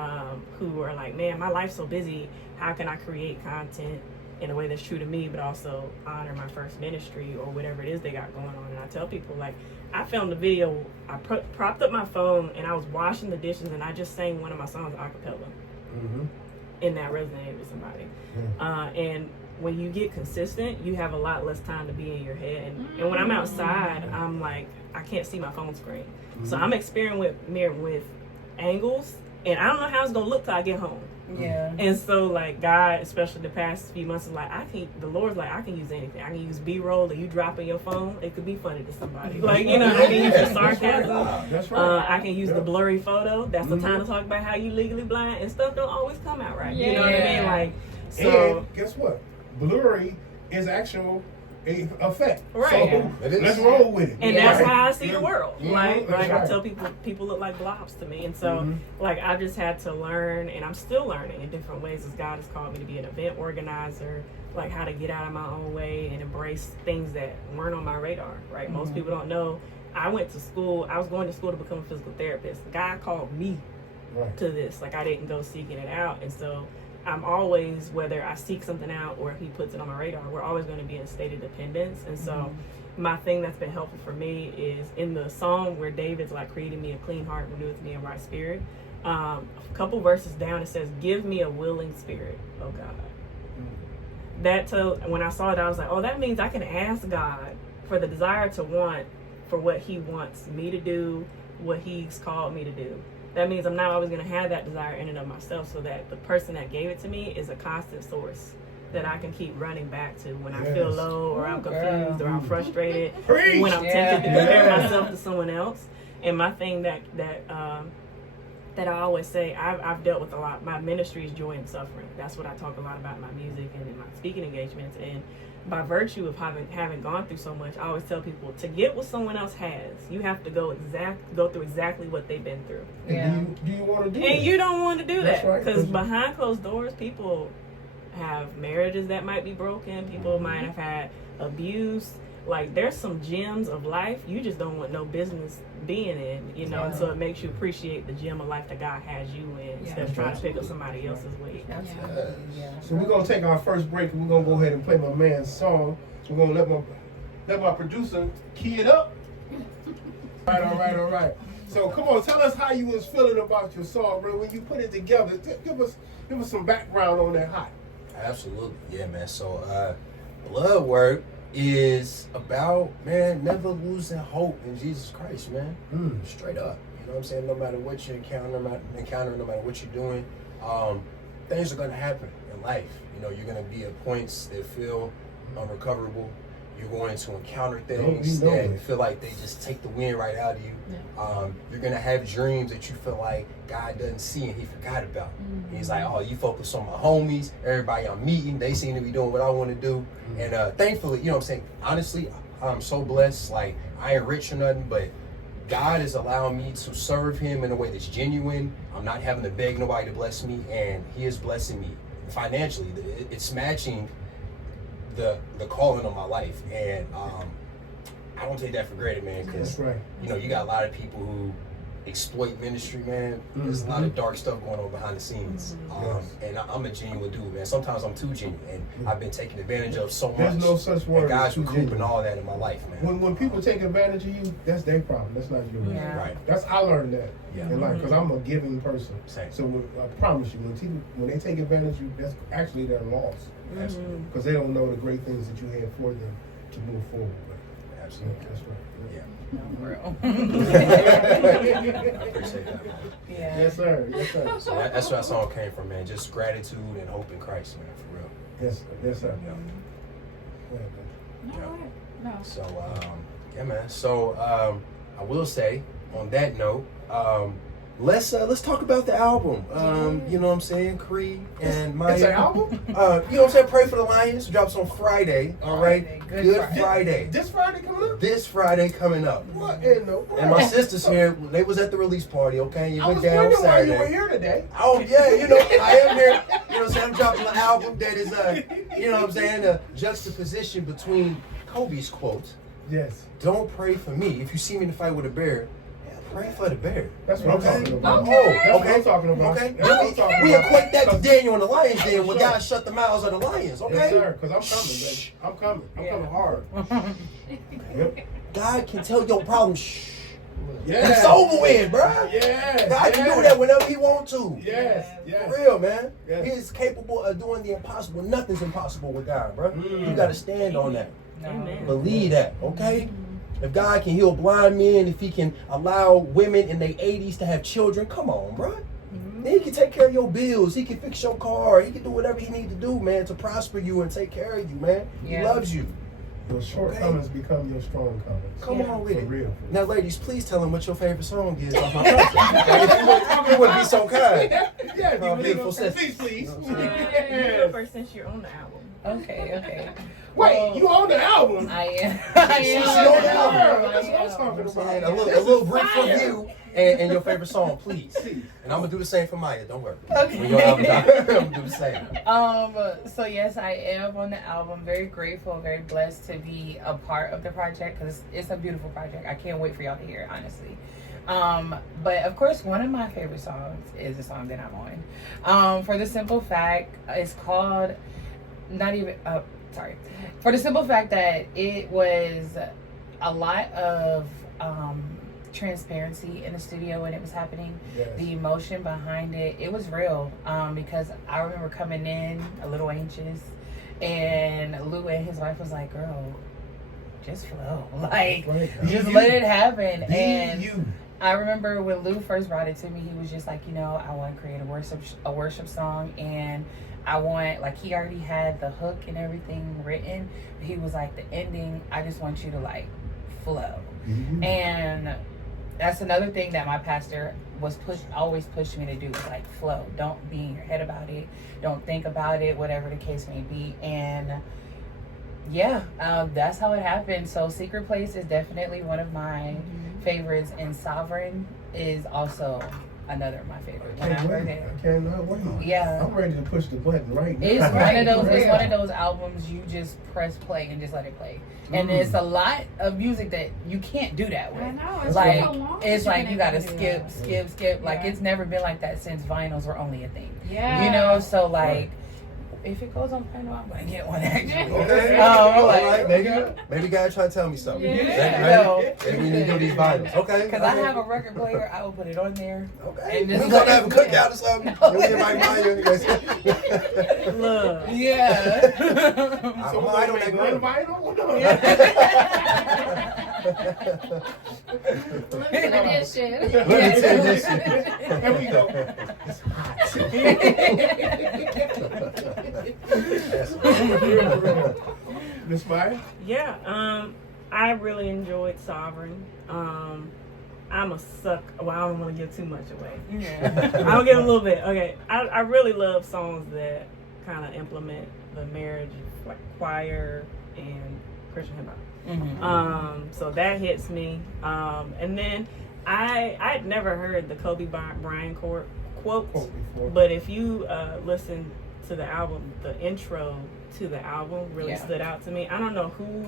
who are like, man, my life's so busy, how can I create content in a way that's true to me but also honor my first ministry or whatever it is they got going on? And I tell people like I filmed a video, I propped up my phone and I was washing the dishes and I just sang one of my songs a cappella, and that resonated with somebody. And when you get consistent, you have a lot less time to be in your head. And when I'm outside, I'm like, I can't see my phone screen. So I'm experimenting with angles, and I don't know how it's gonna look till I get home. Yeah. And so like God, especially the past few months, is like the Lord's like I can use anything. I can use B-roll or you dropping your phone. It could be funny to somebody. Like I can use your sarcasm. That's right. I can use the blurry photo. That's the time to talk about how you legally blind and stuff don't always come out right. You know what I mean? Like so. And guess what? Blurry is actual effect. Right. So It is. let's roll with it. And Yeah. that's how I see the world. Mhm, Like that's I right. tell people look like blobs to me. And so Mhm. like I just had to learn, and I'm still learning in different ways as God has called me to be an event organizer, like how to get out of my own way and embrace things that weren't on my radar, right? Most people don't know. I was going to school to become a physical therapist. God called me Right. to this. Like I didn't go seeking it out. And so I'm always, whether I seek something out or if he puts it on my radar, we're always going to be in a state of dependence. And so my thing that's been helpful for me is in the song where David's like, creating me a clean heart, reneweth me a right spirit. A couple verses down, it says, give me a willing spirit, oh God. When I saw it, I was like, oh, that means I can ask God for the desire to want for what he wants me to do, what he's called me to do. That means I'm not always going to have that desire in and of myself, so that the person that gave it to me is a constant source that I can keep running back to when I feel Yes. low or I'm confused or I'm frustrated, Preach. when I'm tempted to compare myself to someone else. And my thing that I always say, I've dealt with a lot. My ministry is joy and suffering. That's what I talk a lot about in my music and in my speaking engagements. And by virtue of having gone through so much, I always tell people, to get what someone else has, you have to go through exactly what they've been through. And do you want to do that? And you don't want to do That's that, right, because 'cause- behind closed doors, people have marriages that might be broken. People might have had abuse. Like, there's some gems of life you just don't want no business being in, you know. And so it makes you appreciate the gem of life that God has you in, instead of trying to pick up somebody else's weight. Absolutely. Yeah. So we're gonna take our first break, and we're gonna go ahead and play my man's song. We're gonna let my producer key it up. All right. So come on, tell us how you was feeling about your song, bro. When you put it together, give us some background on that hot. Absolutely, yeah, man. So, blood work is about, man, never losing hope in Jesus Christ, man. Straight up, you know what I'm saying? No matter what you encounter, no matter what you're doing, things are gonna happen in life. You know, you're gonna be at points that feel unrecoverable. You're going to encounter things that feel like they just take the wind right out of you. You're going to have dreams that you feel like God doesn't see and he forgot about. He's like, oh, you focus on my homies, everybody I'm meeting, they seem to be doing what I want to do. And thankfully, you know what I'm saying, honestly, I'm so blessed. Like, I ain't rich or nothing, but God is allowing me to serve him in a way that's genuine. I'm not having to beg nobody to bless me, and he is blessing me financially. It's matching the calling of my life, and I don't take that for granted, man, because That's right. you know, you got a lot of people who exploit ministry, man. There's a lot of dark stuff going on behind the scenes. And I'm a genuine dude, man. Sometimes I'm too genuine, and I've been taken advantage of so much. There's no such word. And God's as too recouping genuine. all that in my life, man. When people take advantage of you, that's their problem. That's not yours. Yeah. Right. I learned that Yeah. in life because I'm a giving person. Same. So I promise you, when they take advantage of you, that's actually their loss. Absolutely. Because they don't know the great things that you had for them to move forward with. Absolutely. That's right. Yeah. No, real. I appreciate that, man. Yeah. Yes, sir. Yes, sir. So that's where that song came from, man. Just gratitude and hope in Christ, man, for real. Yes, sir. Yeah. No. So, yeah, man. So, I will say, on that note, let's talk about the album. You know what I'm saying? Creed and MAYIA. It's an album? You know what I'm saying? Pray for the Lions drops on Friday. All right. Friday. Good Friday. This Friday coming up? This Friday coming up. What in the world? And my sister's here. They was at the release party. Okay, you I went was down wondering why you were Saturday. here today. Oh yeah, you know I am here. You know what I'm saying? I'm dropping an album that is, you know what I'm saying, a juxtaposition between Kobe's quote, Yes. "Don't pray for me. If you see me in a fight with a bear, pray for the bear." That's what I'm talking about. Oh, That's what okay. I'm talking about. Okay. That's what I'm talking We about. equate that to Daniel and the lions then when Sure. God shut the mouths of the lions. Okay. Yes, sir. Because I'm coming, baby. I'm coming. I'm coming hard. Yep. God can tell your problem. Shh. Yes. It's over with, bruh. Yes. God can do that whenever He want to. Yes. Yes. For real, man. Yes. He is capable of doing the impossible. Nothing's impossible with God, bro. Mm. You got to stand on that. Amen. Believe that, okay? If God can heal blind men, if He can allow women in their 80s to have children, come on, bro. He can take care of your bills. He can fix your car. He can do whatever He needs to do, man, to prosper you and take care of you, man. He Yeah. loves you. Your shortcomings become your strong comings. Come on with For it. real. Now, ladies, please tell them what your favorite song is off my project. Like, if you wouldn't be so kind. Yeah, My you beautiful please, sisters. please. You go first since you're on the album. Okay. Wait, you on the album? I am. She on the album. That's what I'm talking about. A little brief review and your favorite song, please. And I'm gonna do the same for Maya. Don't worry. Okay. When your album's out, I'm gonna do the same. So yes, I am on the album. Very grateful, very blessed to be a part of the project because it's a beautiful project. I can't wait for y'all to hear it, honestly. But of course, one of my favorite songs is the song that I'm on. For the simple fact, it's called For the simple fact that it was a lot of transparency in the studio when it was happening. Yes. The emotion behind it was real, because I remember coming in a little anxious, and Lou and his wife was like, girl, just flow, like just let it happen. And I remember when Lou first brought it to me, he was just like, I want to create a worship song, and I want, like, he already had the hook and everything written. He was like, the ending, I just want you to, like, flow. Mm-hmm. And that's another thing that my pastor always pushed me to do, was like, flow. Don't be in your head about it. Don't think about it, whatever the case may be. And yeah, that's how it happened. So Secret Place is definitely one of my favorites, and Sovereign is also another of my favorites. I cannot wait. Yeah, I'm ready to push the button right now. it's one of those. It's one of those albums you just press play and just let it play. And it's a lot of music that you can't do that with. I know. It's Like, so long it's like you gotta since you've been skip. Like, Yeah. it's never been like that since vinyls were only a thing. Yeah. So like, if it goes on vinyl, I'm gonna get one actually. Okay. All All right. Maybe God try to tell me something. Yeah. Maybe we need to do these vinyls. Okay. Because I have a record player, I will put it on there. Okay. And We just gonna let have a it cookout or something. You invite Maya. Look. Yeah. So we're I gonna don't make agree. one vinyl? Limited edition. Limited edition. There we go. It's hot. Miss Maya? Yeah, I really enjoyed Sovereign. I'm a suck. Well, I don't want to give too much away. I'll give a little bit. Okay, I really love songs that kind of implement the marriage, like choir and Christian hip hop. So that hits me. And then I'd never heard the Kobe Bryant quote, but if you listen to the album, the intro to the album really stood out to me. I don't know who.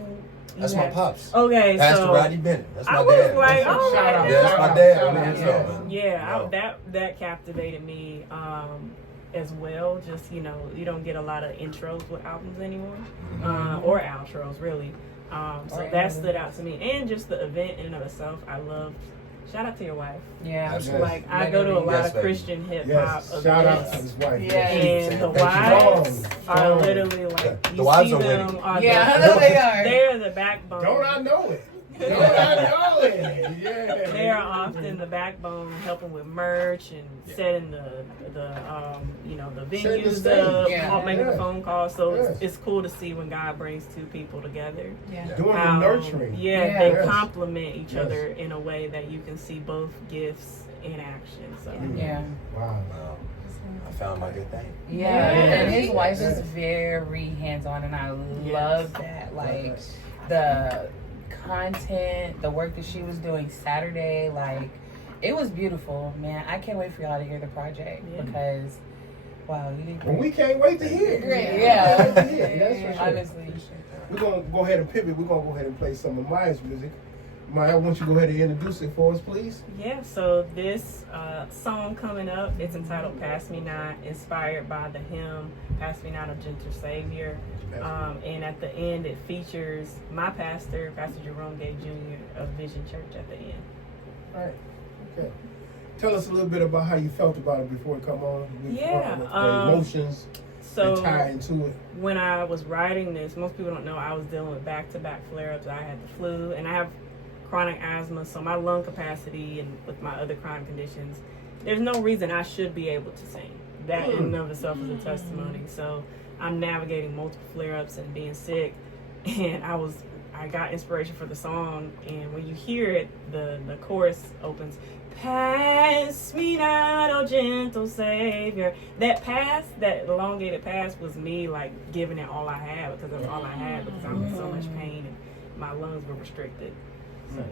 That's my pops. Okay, Pastor so Rodney Bennett. That's my I was dad. like, That's oh, Shout out. that's my dad. Yeah, that captivated me as well. Just, you don't get a lot of intros with albums anymore, or outros really. So that stood out to me, and just the event in and of itself, I loved. Shout out to your wife. Yeah. Absolutely. Like, I go to a lot Yes, of baby. Christian hip hop Yes, events. shout out to his wife. Yeah. And the Thank wives are literally like, Yeah, the you wives see are them winning. are Yeah, I know they are. they're the backbone. Don't I know it? Don't I know it? Yeah. They are often the backbone, helping with merch and setting the Setting the venues stage. up, Yeah. making the phone calls. So Yes. it's cool to see when God brings two people together. Yeah. Doing the nurturing. Yeah, they Yes. complement each Yes. other in a way that you can see both gifts in action. So Yeah. Wow. Wow. I found my good thing. Yeah. Yeah. And his wife is very hands-on, and I love that. Like, the content, the work that she was doing Saturday, like, it was beautiful, man. I can't wait for y'all to hear the project because, wow, you did Well, great. we can't wait to hear it. Great, yeah. Can't wait to hear it. That's for sure. Honestly. We're going to go ahead and pivot. We're going to go ahead and play some of Maya's music. Maya, why don't you go ahead and introduce it for us, please? Yeah, so this song coming up, it's entitled Pass Me Not, inspired by the hymn Pass Me Not of Gentle Savior. And at the end, it features my pastor, Pastor Jerome Gay Jr. of Vision Church at the end. All right. Okay. Tell us a little bit about how you felt about it before it come on. Yeah, The emotions So that tie into it. when I was writing this, most people don't know I was dealing with back-to-back flare-ups. I had the flu, and I have chronic asthma, so my lung capacity and with my other chronic conditions, there's no reason I should be able to sing. That in and of itself is a testimony. So I'm navigating multiple flare-ups and being sick, and I was I got inspiration for the song, and when you hear it, the chorus opens, "Pass me not, oh gentle Savior." That pass, that elongated pass, was me like giving it all I had, because it was all I had, because I'm in so much pain and my lungs were restricted. So yeah,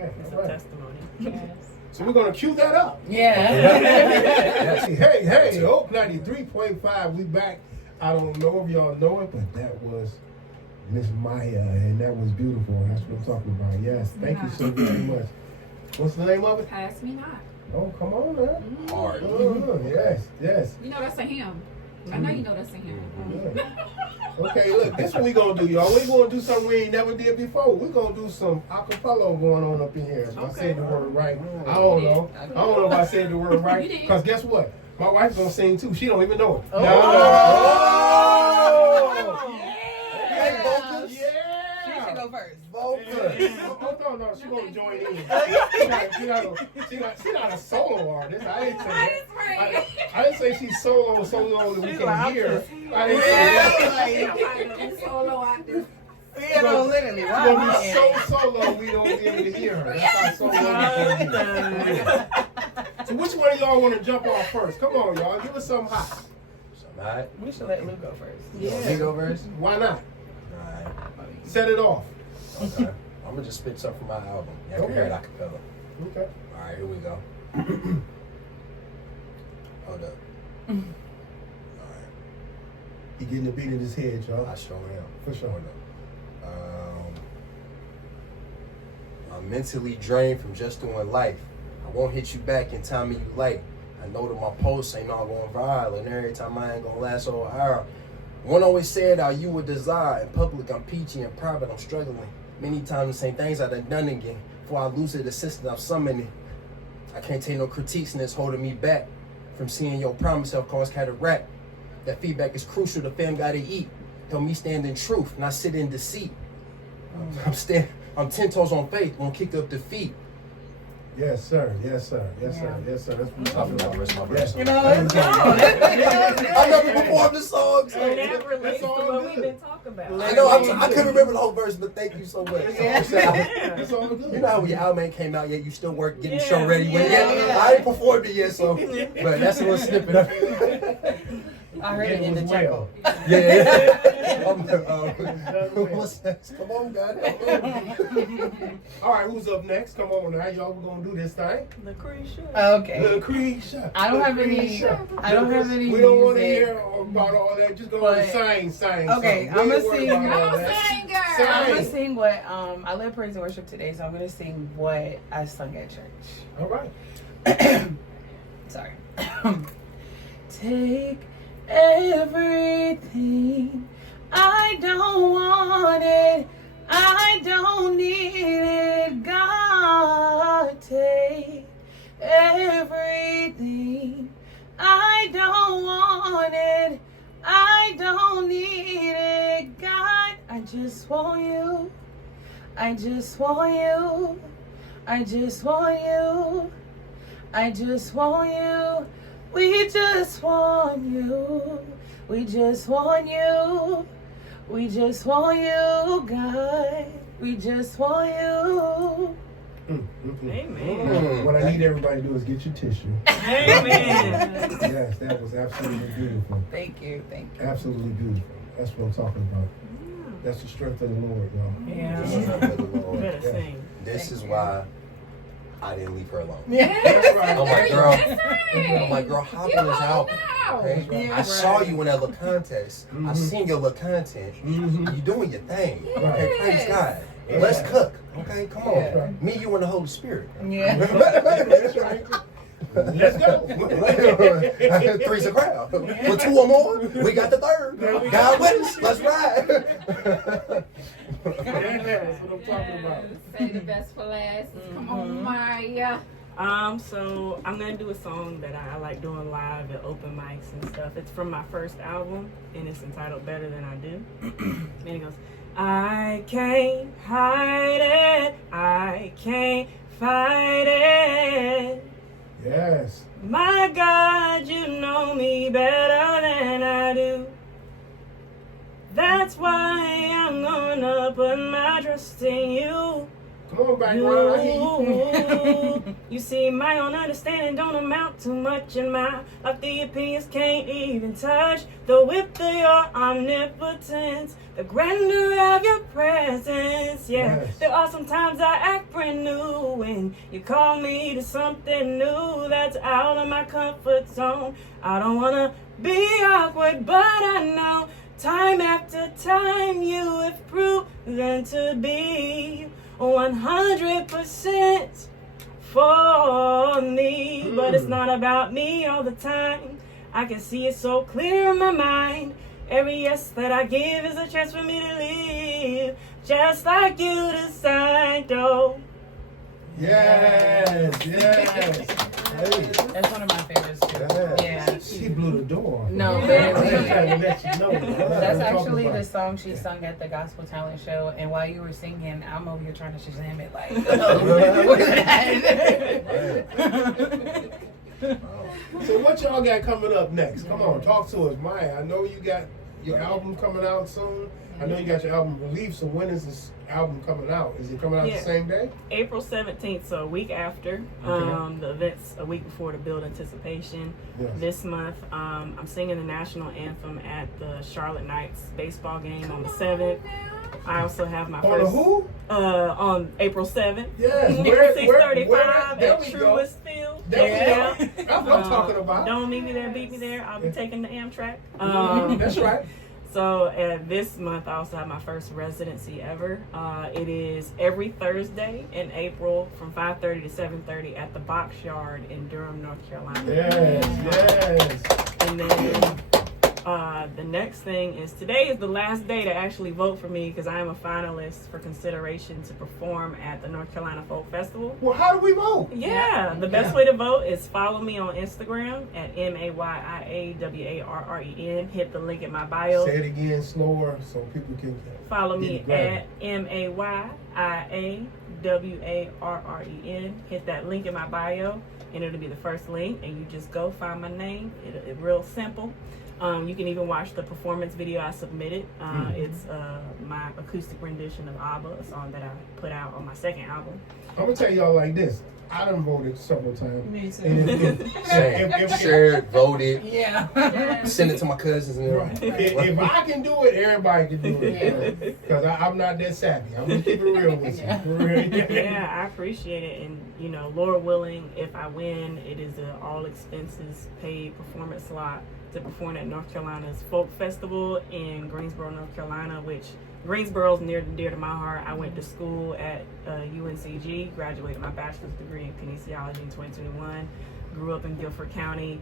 Okay, it's all a right. testimony. Yes. So we're gonna cue that up. Yeah. Hey, Hope 93.5. We back. I don't know if y'all know it, but that was Miss MAYIA, and that was beautiful. That's what I'm talking about. Yes, thank you so very much. What's the name of it? Pass me not. Oh, come on, man. Hard. Yes. You know that's a hymn. I know you know that's a hymn. Yeah. Okay, look, this what we gonna do, y'all. We gonna do something we ain't never did before. We gonna do some acapella going on up in here. If I said the word right, I don't know. I don't know if I said the word right. You did. Cause guess what? My wife's gonna sing too. She don't even know it. Oh. Yeah. Vocals? Yeah. She should go first. No, she gonna join in. She's not a solo artist. I didn't say that. I didn't say she's solo so long that we can hear her. I didn't say that. Solo actor. Yeah, no, literally. She's gonna be so solo we don't be able to hear her. That's how solo we can hear. So which one of y'all want to jump off first? Come on, y'all. Give us something hot. Something hot. We should let Luke go first. Yeah. Me go first? Why not? Alright. Set it off. Okay. I'm gonna just spit something from my album. Yeah, Okay. hear it acapella. Okay. Alright, here we go. Hold up. Alright. He getting the beat in his head, y'all. I sure am. For sure. Hold up. I'm mentally drained from just doing life. I won't hit you back in time you like. I know that my posts ain't all going viral, and every time I ain't gonna last over an hour. One always said how you would desire. In public, I'm peachy. In private, I'm struggling. Many times the same things I done again. Before I lose it, the system I'm summoning. I can't take no critiques, and it's holding me back from seeing your promise help cause cataract. That feedback is crucial. The fam gotta eat. Help me stand in truth, not sit in deceit. I'm 10 toes on faith, won't kick up defeat. Yes, sir. Yes, sir. Yes, sir. Yes, sir. That's what we're talking about. My verse. You know, let's go. I never performed the song, so And that relates to all what good. we've been talking about. I know I couldn't remember the whole verse, but thank you so much. It's all good. You know how when your album ain't came out yet, you still work getting the Yeah. show ready. Yeah. I ain't performed it yet, so but that's a little snippet of it. I heard it in the check. Yeah. What's next? Come on, God. All right, who's up next? Come on now, y'all. We're gonna do this thing. Lucretia. Okay. Lucretia. I don't have any. Lucretia. I don't have any We don't want to music. hear about all that. Just go But- and sing. Okay, something. I'ma We ain't worried sing. about all I'm a that. singer. I'm gonna Sing. sing what I led praise and worship today, so I'm gonna sing what I sung at church. All right. Sorry. Take everything. I don't want it. I don't need it. God, take everything. I don't want it. I don't need it. God, I just want you. I just want you. I just want you. I just want you. We just want you. We just want you. We just want you, God. We just want you. Amen. What I need everybody to do is get your tissue. Amen. Yes, that was absolutely beautiful. Thank you. Thank you. Absolutely beautiful. That's what I'm talking about. That's the strength of the Lord, y'all. Yeah. You better sing. This is why I didn't leave her alone. That's right. I'm like, girl. I'm like, girl, hop You on this hold album. out. Okay? Yeah, I saw right. you in that little contest. I seen your little content. Mhm. You doing your thing. Okay, Yes. praise God. Yeah. Let's cook. Okay, come on. Yeah. Me, you, and the Holy Spirit. Yeah. That's right. Let's go. Three's a crowd. With two or more, we got the third. God with us. Let's ride. That's what I'm talking about. Say the best for last. Come on, Maya. So I'm gonna do a song that I like doing live at open mics and stuff. It's from my first album, and it's entitled "Better Than I Do." And it goes, I can't hide it, I can't fight it. Yes. My God, you know me better than I do. That's why I'm gonna put my in you. Come on, background. I hear you. You see, my own understanding don't amount to much in my life. The opinions can't even touch the width of your omnipotence, the grandeur of your presence. Yeah, Yes. there are some times I act brand new when you call me to something new that's out of my comfort zone. I don't wanna be awkward, but I know time after time you have proven to be 100% for me. But it's not about me all the time. I can see it so clear in my mind. Every yes that I give is a chance for me to live just like you designed. Oh, Yes, yes. Hey. That's one of my favorites too. Yeah. She blew the door. No, I'm man. just trying to let you know. That's actually the song she sung at the Gospel Talent Show. And while you were singing, I'm over here trying to Shazam it like, So what y'all got coming up next? Come on, talk to us, Maya. I know you got your album coming out soon. I know you got your album released. So when is this album coming out? Is it coming out the same day? April 17th, so a week after. Okay. The event's a week before to build anticipation. Yes. This month, I'm singing the national anthem at the Charlotte Knights baseball game on the 7th. I also have my On first the who? On April 7th. Yes. April Where 6:35 there at we go. Truist Field. There we Yeah. go. That's what I'm talking about. Don't meet me there, beat me there. I'll be taking the Amtrak. That's right. So this month I also have my first residency ever. It is every Thursday in April from 5:30 to 7:30 at the Box Yard in Durham, North Carolina. Yes, yes. And then the next thing is today is the last day to actually vote for me because I am a finalist for consideration to perform at the North Carolina Folk Festival. Well, how do we vote? Yeah, the best way to vote is follow me on Instagram at MAYIAWARREN. Hit the link in my bio. Say it again slower so people can Follow get me it going. at MAYIAWARREN. Hit that link in my bio, and it'll be the first link. And you just go find my name. It's real simple. You can even watch the performance video I submitted. It's my acoustic rendition of ABBA, a song that I put out on my second album. I'm gonna tell y'all like this. I done voted several times. Me too. And if Shared, voted, yeah. send it to my cousins and everything. if I can do it, everybody can do it. Because I'm not that savvy. I'm gonna keep it real with you. For real. Yeah, I appreciate it. And, you know, Lord willing, if I win, it is an all expenses paid performance slot to perform at North Carolina's Folk Festival in Greensboro, North Carolina, which Greensboro's near and dear to my heart. I went to school at UNCG, graduated my bachelor's degree in kinesiology in 2021, grew up in Guilford County.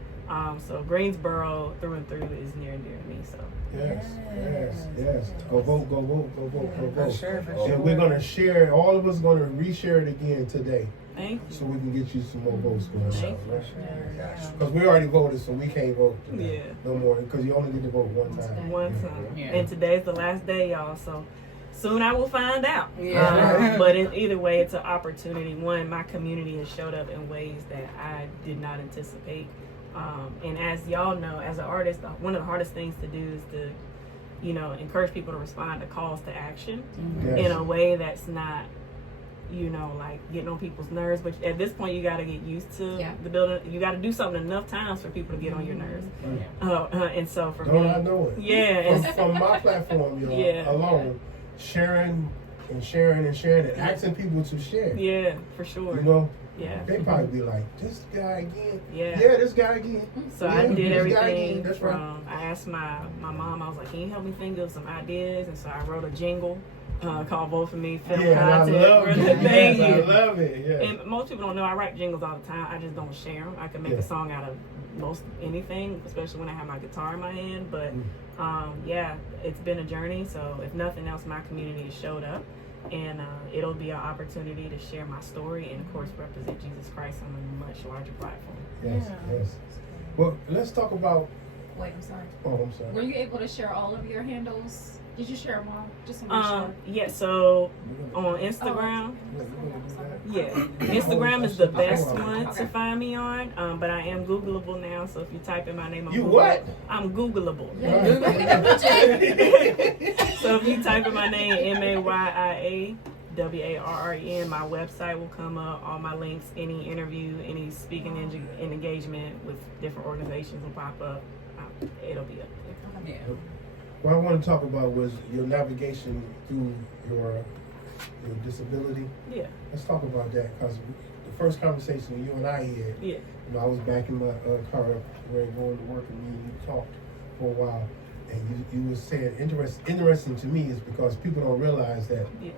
So Greensboro through and through is near and dear to me. So Yes. Go vote. For sure, for sure. And we're gonna share. All of us gonna reshare it again today, thank you. so we can get you some more votes going Thank on. you. Right? Yeah. Because we already voted, so we can't vote today. Yeah. No more. Because you only get to vote one time. One time. Yeah. And today's the last day, y'all. So soon I will find out. Yeah. But either way, it's an opportunity. One, my community has showed up in ways that I did not anticipate. And as y'all know, as an artist, one of the hardest things to do is to, you know, encourage people to respond to calls to action Yes. in a way that's not, you know, like getting on people's nerves. But at this point, you got to get used to the building. You got to do something enough times for people to get on your nerves. And so for Don't me, I know it? yeah, From my platform, y'all, Yeah. alone, sharing and asking people to share. yeah, for sure. You know, Yeah. they probably be like, this guy again. Yeah. This guy again. So I Yeah, did this guy everything again. That's from, right. I asked my mom, I was like, can you help me think of some ideas? And so I wrote a jingle called Vote For Me, film Yeah, and I content. love it. Thank Yes, you. I love it. Yeah. And most people don't know I write jingles all the time. I just don't share them. I can make Yeah. a song out of most anything, especially when I have my guitar in my hand. But yeah, it's been a journey. So if nothing else, my community has showed up. And it'll be an opportunity to share my story and, of course, represent Jesus Christ on a much larger platform. Yes. Well, let's talk about. Wait, I'm sorry. Oh, I'm sorry. Were you able to share all of your handles? Did you share them all? Just to make sure. Yeah, so on Instagram, yeah, Instagram is the best one to find me on. But I am Googleable now, so if you type in my name on You Google, what? I'm Googleable. Yeah. So if you type in my name, MAYIA WARREN. My website will come up, all my links, any interview, any speaking and engagement with different organizations will pop up. It'll be up there. Yeah. What I want to talk about was your navigation through your disability. Yeah. Let's talk about that, because the first conversation you and I had, Yeah. you know, I was back in my car ready going to work, and me and you talked for a while, and you was saying interesting to me is because people don't realize that Yeah.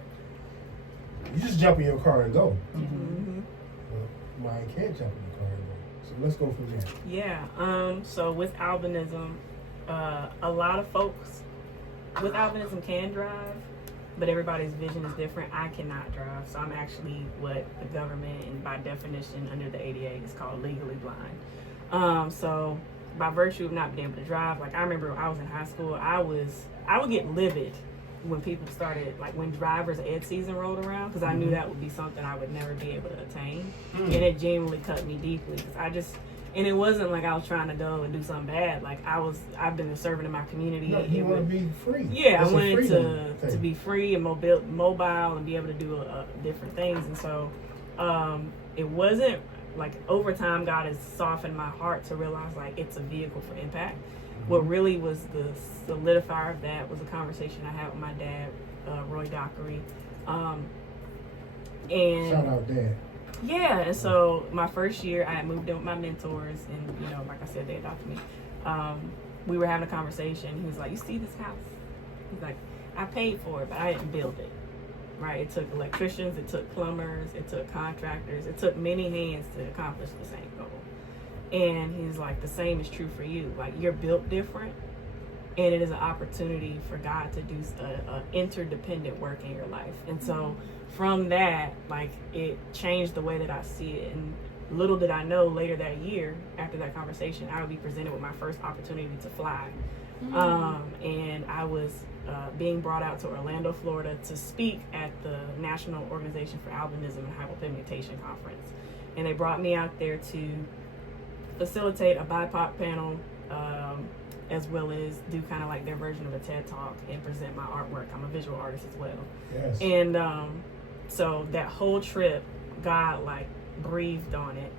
you just jump in your car and go. Mm-hmm. Well, Maya can't jump in the car and go. So let's go from there. Yeah. So with albinism, a lot of folks with albinism can drive, but everybody's vision is different. I cannot drive, so I'm actually what the government, and by definition under the ADA, is called legally blind. So by virtue of not being able to drive, like I remember when I was in high school, I would get livid when people started, like when driver's ed season rolled around, because I knew that would be something I would never be able to attain, and it genuinely cut me deeply. And it wasn't like I was trying to go and do something bad. Like I've been serving in my community. No, you want to be free. Yeah, That's I a wanted freedom to thing. be free and mobile and be able to do different things. And so it wasn't like over time God has softened my heart to realize like it's a vehicle for impact. What really was the solidifier of that was a conversation I had with my dad, Roy Dockery. And Shout out, Dad. yeah, and so my first year, I had moved in with my mentors, and you know, like I said, they adopted me. We were having a conversation. He was like, "You see this house?" He's like, "I paid for it, but I didn't build it. Right? It took electricians, it took plumbers, it took contractors, it took many hands to accomplish the same goal." And he's like, "The same is true for you. Like you're built different, and it is an opportunity for God to do a interdependent work in your life." And so from that, like it changed the way that I see it. And little did I know, later that year, after that conversation, I would be presented with my first opportunity to fly. And I was being brought out to Orlando, Florida to speak at the National Organization for Albinism and Hypopigmentation Conference. And they brought me out there to facilitate a BIPOC panel, as well as do kind of like their version of a TED Talk and present my artwork. I'm a visual artist as well. Yes. And so that whole trip, God like breathed on it.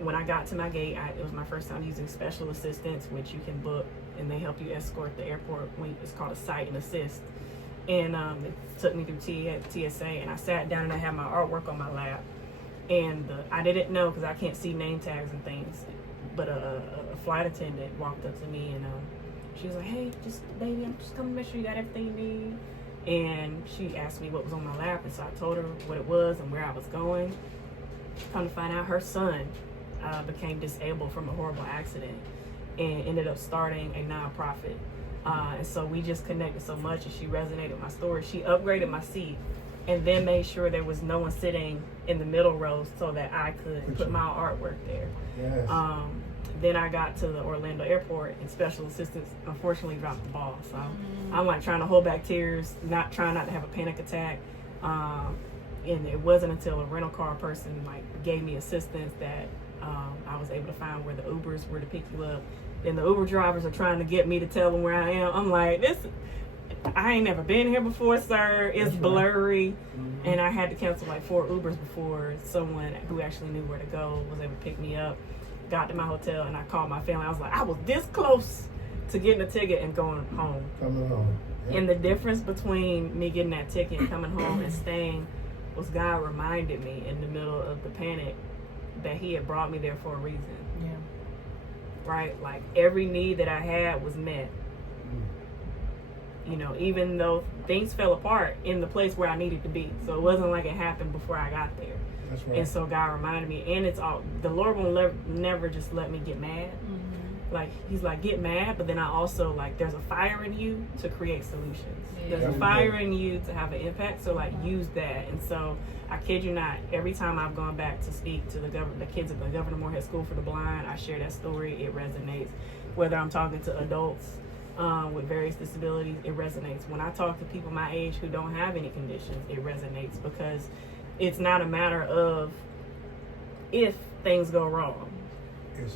When I got to my gate, it was my first time using special assistance, which you can book, and they help you escort the airport. It's called a sight and assist. And it took me through TSA, and I sat down and I had my artwork on my lap. And I didn't know, because I can't see name tags and things, but a flight attendant walked up to me, and she was like, "Hey, baby, I'm just coming to make sure you got everything you need." And she asked me what was on my lap, and so I told her what it was and where I was going. Come to find out, her son became disabled from a horrible accident and ended up starting a nonprofit. And so we just connected so much, and she resonated with my story. She upgraded my seat and then made sure there was no one sitting in the middle row so that I could put my artwork there. Yes. Then I got to the Orlando airport, and special assistants unfortunately dropped the ball. So I'm like trying to hold back tears, trying not to have a panic attack. And it wasn't until a rental car person like gave me assistance that I was able to find where the Ubers were to pick you up. And the Uber drivers are trying to get me to tell them where I am. I'm like, I ain't never been here before, sir. It's blurry. And I had to cancel like 4 Ubers before someone who actually knew where to go was able to pick me up. Got to my hotel, and I called my family. I was like, I was this close to getting a ticket and going home. Coming home. Yep. And the difference between me getting that ticket and coming home and staying was God reminded me in the middle of the panic that He had brought me there for a reason. Yeah. Right? Like every need that I had was met. You know, even though things fell apart in the place where I needed to be. So it wasn't like it happened before I got there. That's right. And so God reminded me, and it's all, the Lord will never just let me get mad. Like, He's like, get mad, but then I also, like, there's a fire in you to create solutions. Yeah. There's a fire in you to have an impact, so, like, use that. And so, I kid you not, every time I've gone back to speak to the kids at the Governor Moorhead School for the Blind, I share that story. It resonates. Whether I'm talking to adults with various disabilities, it resonates. When I talk to people my age who don't have any conditions, it resonates, because it's not a matter of if things go wrong.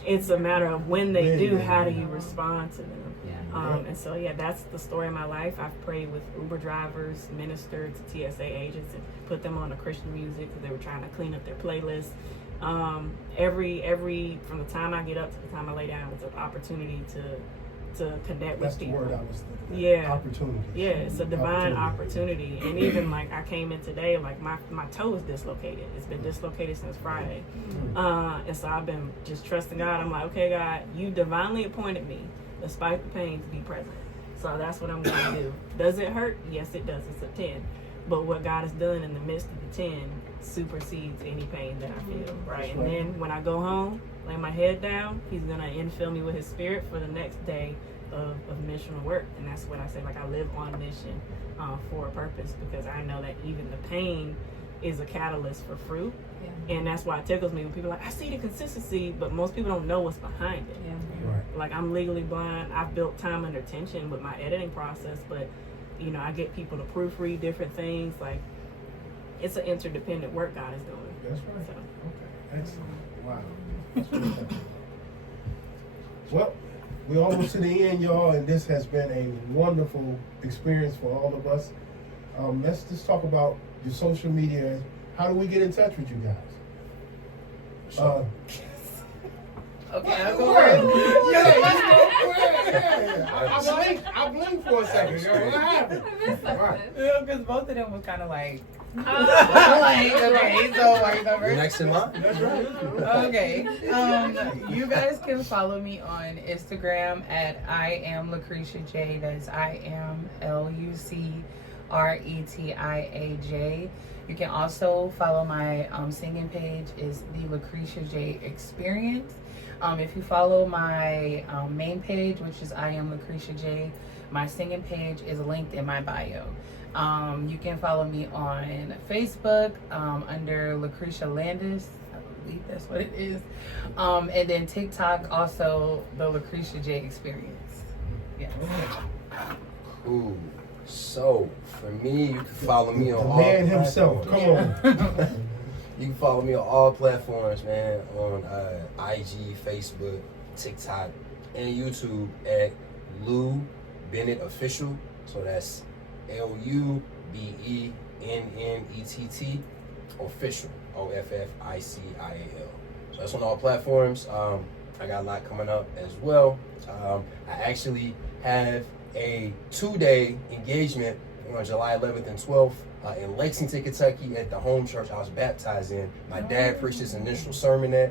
It's a matter of when they do, how do you respond to them? Yeah. And so, that's the story of my life. I've prayed with Uber drivers, ministered to TSA agents, and put them on the Christian music because they were trying to clean up their playlist. Every from the time I get up to the time I lay down, it's an opportunity to connect That's with the people. word I was thinking of. Yeah. Opportunity. Yeah, it's a divine opportunity. And even like I came in today, like my toe is dislocated. It's been dislocated since Friday. And so I've been just trusting God. I'm like, okay, God, you divinely appointed me, despite the pain, to be present. So that's what I'm going to do. Does it hurt? Yes, it does. It's a 10. But what God has done in the midst of the 10 supersedes any pain that I feel, right? And then when I go home, lay my head down, He's going to infill me with His Spirit for the next day of missional work. And that's what I say, like I live on mission for a purpose, because I know that even the pain is a catalyst for fruit. Yeah. And that's why it tickles me when people are like, I see the consistency, but most people don't know what's behind it. Yeah. Right. Like I'm legally blind. I've built time under tension with my editing process, but I get people to proofread different things. Like it's an interdependent work God is doing. That's right. So. Okay. Excellent. Wow. That's fantastic. Well, we're almost to the end, y'all, and this has been a wonderful experience for all of us. Let's just talk about your social media. How do we get in touch with you guys? Okay, I'm Where? going. Yeah. I blinked for a second. Yo, what happened? I missed something. Right. Because both of them was kind of like, okay, so like You're next in line. That's right. okay. You guys can follow me on Instagram at I am Lucretia J. That's I am LUCRETIAJ. You can also follow my singing page is the Lucretia J Experience. If you follow my main page, which is I am Lucretia J, my singing page is linked in my bio. You can follow me on Facebook under Lucretia Landis. I believe that's what it is. And then TikTok, also the Lucretia J Experience. Yeah. Cool. So for me, you can follow me on The all man himself. platforms. Come on. You can follow me on all platforms, man, on IG, Facebook, TikTok, and YouTube at Lou Bennett Official. So that's LUBENNETT Official, OFFICIAL. So that's on all platforms. I got a lot coming up as well. I actually have a 2-day engagement on July 11th and 12th in Lexington, Kentucky at the home church I was baptized in. My dad preached his initial sermon at.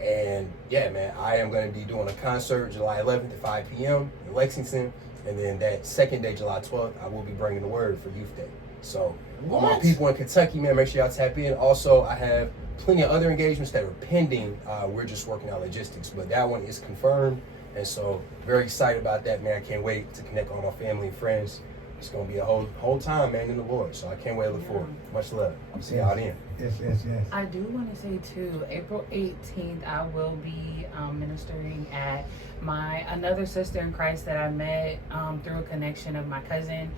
And yeah, man, I am going to be doing a concert July 11th at 5 p.m. in Lexington. And then that second day, July 12th, I will be bringing the word for Youth Day. So all my people in Kentucky, man, make sure y'all tap in. Also, I have plenty of other engagements that are pending. We're just working out logistics, but that one is confirmed. And so very excited about that, man. I can't wait to connect with all my family and friends. It's going to be a whole time, man, in the Lord. So I can't wait to look forward. Much love. I'll see y'all then. Yes. I do want to say too, April 18th, I will be ministering at another sister in Christ that I met through a connection of my cousin.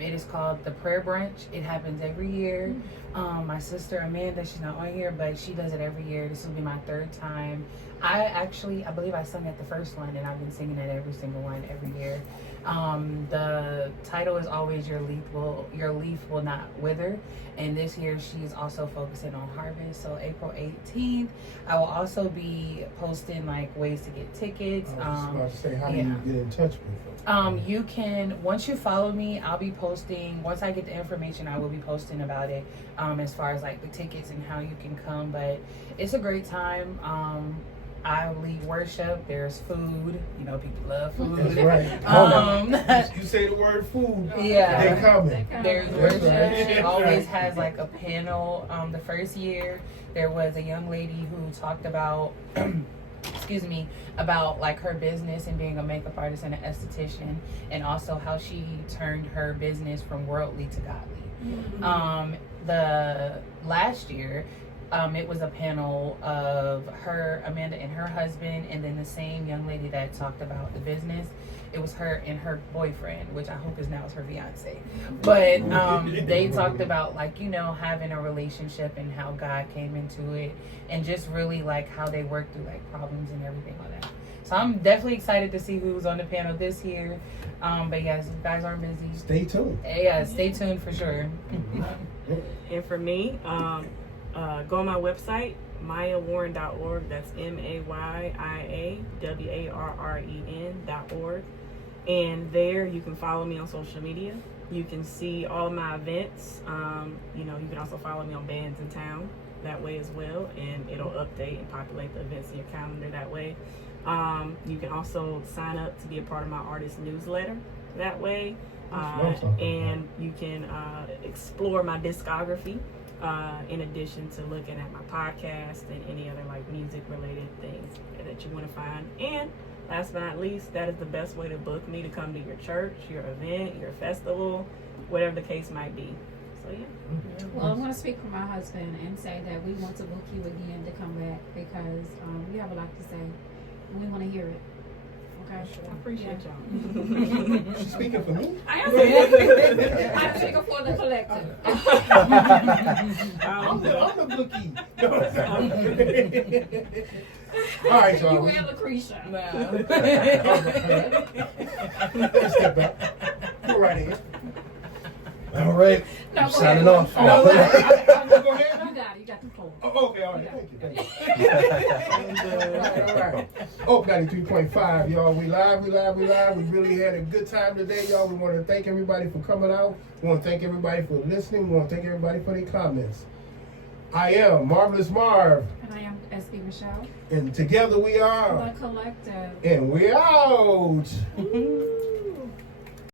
It is called the Prayer Brunch. It happens every year. My sister Amanda, she's not on here, but she does it every year. This will be my 3rd time. I believe I sung at the first one, and I've been singing at every single one every year. The title is always your leaf will not wither, and this year she's also focusing on harvest. So April 18th, I will also be posting like ways to get tickets. I was about to say, how do you get in touch with them? You can, once you follow me, I'll be posting, once I get the information, I will be posting about it, as far as like the tickets and how you can come. But it's a great time. I lead worship. There's food. People love food. That's right. You say the word food. Yeah. They coming. There's worship. It always has like a panel. The first year there was a young lady who talked about about like her business and being a makeup artist and an esthetician, and also how she turned her business from worldly to godly. The last year It was a panel of her, Amanda, and her husband, and then the same young lady that talked about the business. It was her and her boyfriend, which I hope is now her fiance. But they talked about, like, you know, having a relationship and how God came into it, and just really like how they work through like problems and everything like that. So I'm definitely excited to see who's on the panel this year. But yes, you guys are busy. Stay tuned. Yeah, stay tuned for sure. And for me, go on my website, MAYIAWarren.org. That's MAYIAWARREN.org. And there you can follow me on social media. You can see all of my events. You know, you can also follow me on Bands in Town that way as well, and it'll update and populate the events in your calendar that way. You can also sign up to be a part of my artist newsletter that way. And you can explore my discography in addition to looking at my podcast and any other like music related things that you want to find. And last but not least, that is the best way to book me to come to your church, your event, your festival, whatever the case might be. So yeah. Well, I want to speak for my husband and say that we want to book you again to come back because we have a lot to say and we want to hear it. Okay. I appreciate y'all. She's speaking for me? I am speaking for the collective. I'm the bookie. All right, y'all. You and Lucretia. Let's step back. Go right in. All right. No, I'm go signing ahead. off. Go ahead. You got it. You got the floor. Oh, okay, all right. Thank you. All right. Oh, 93.5, y'all. We live. We really had a good time today, y'all. We want to thank everybody for coming out. We want to thank everybody for listening. We want to thank everybody for their comments. I am Marvelous Marv. And I am SB Michelle. And together we are. The collective. And we're out.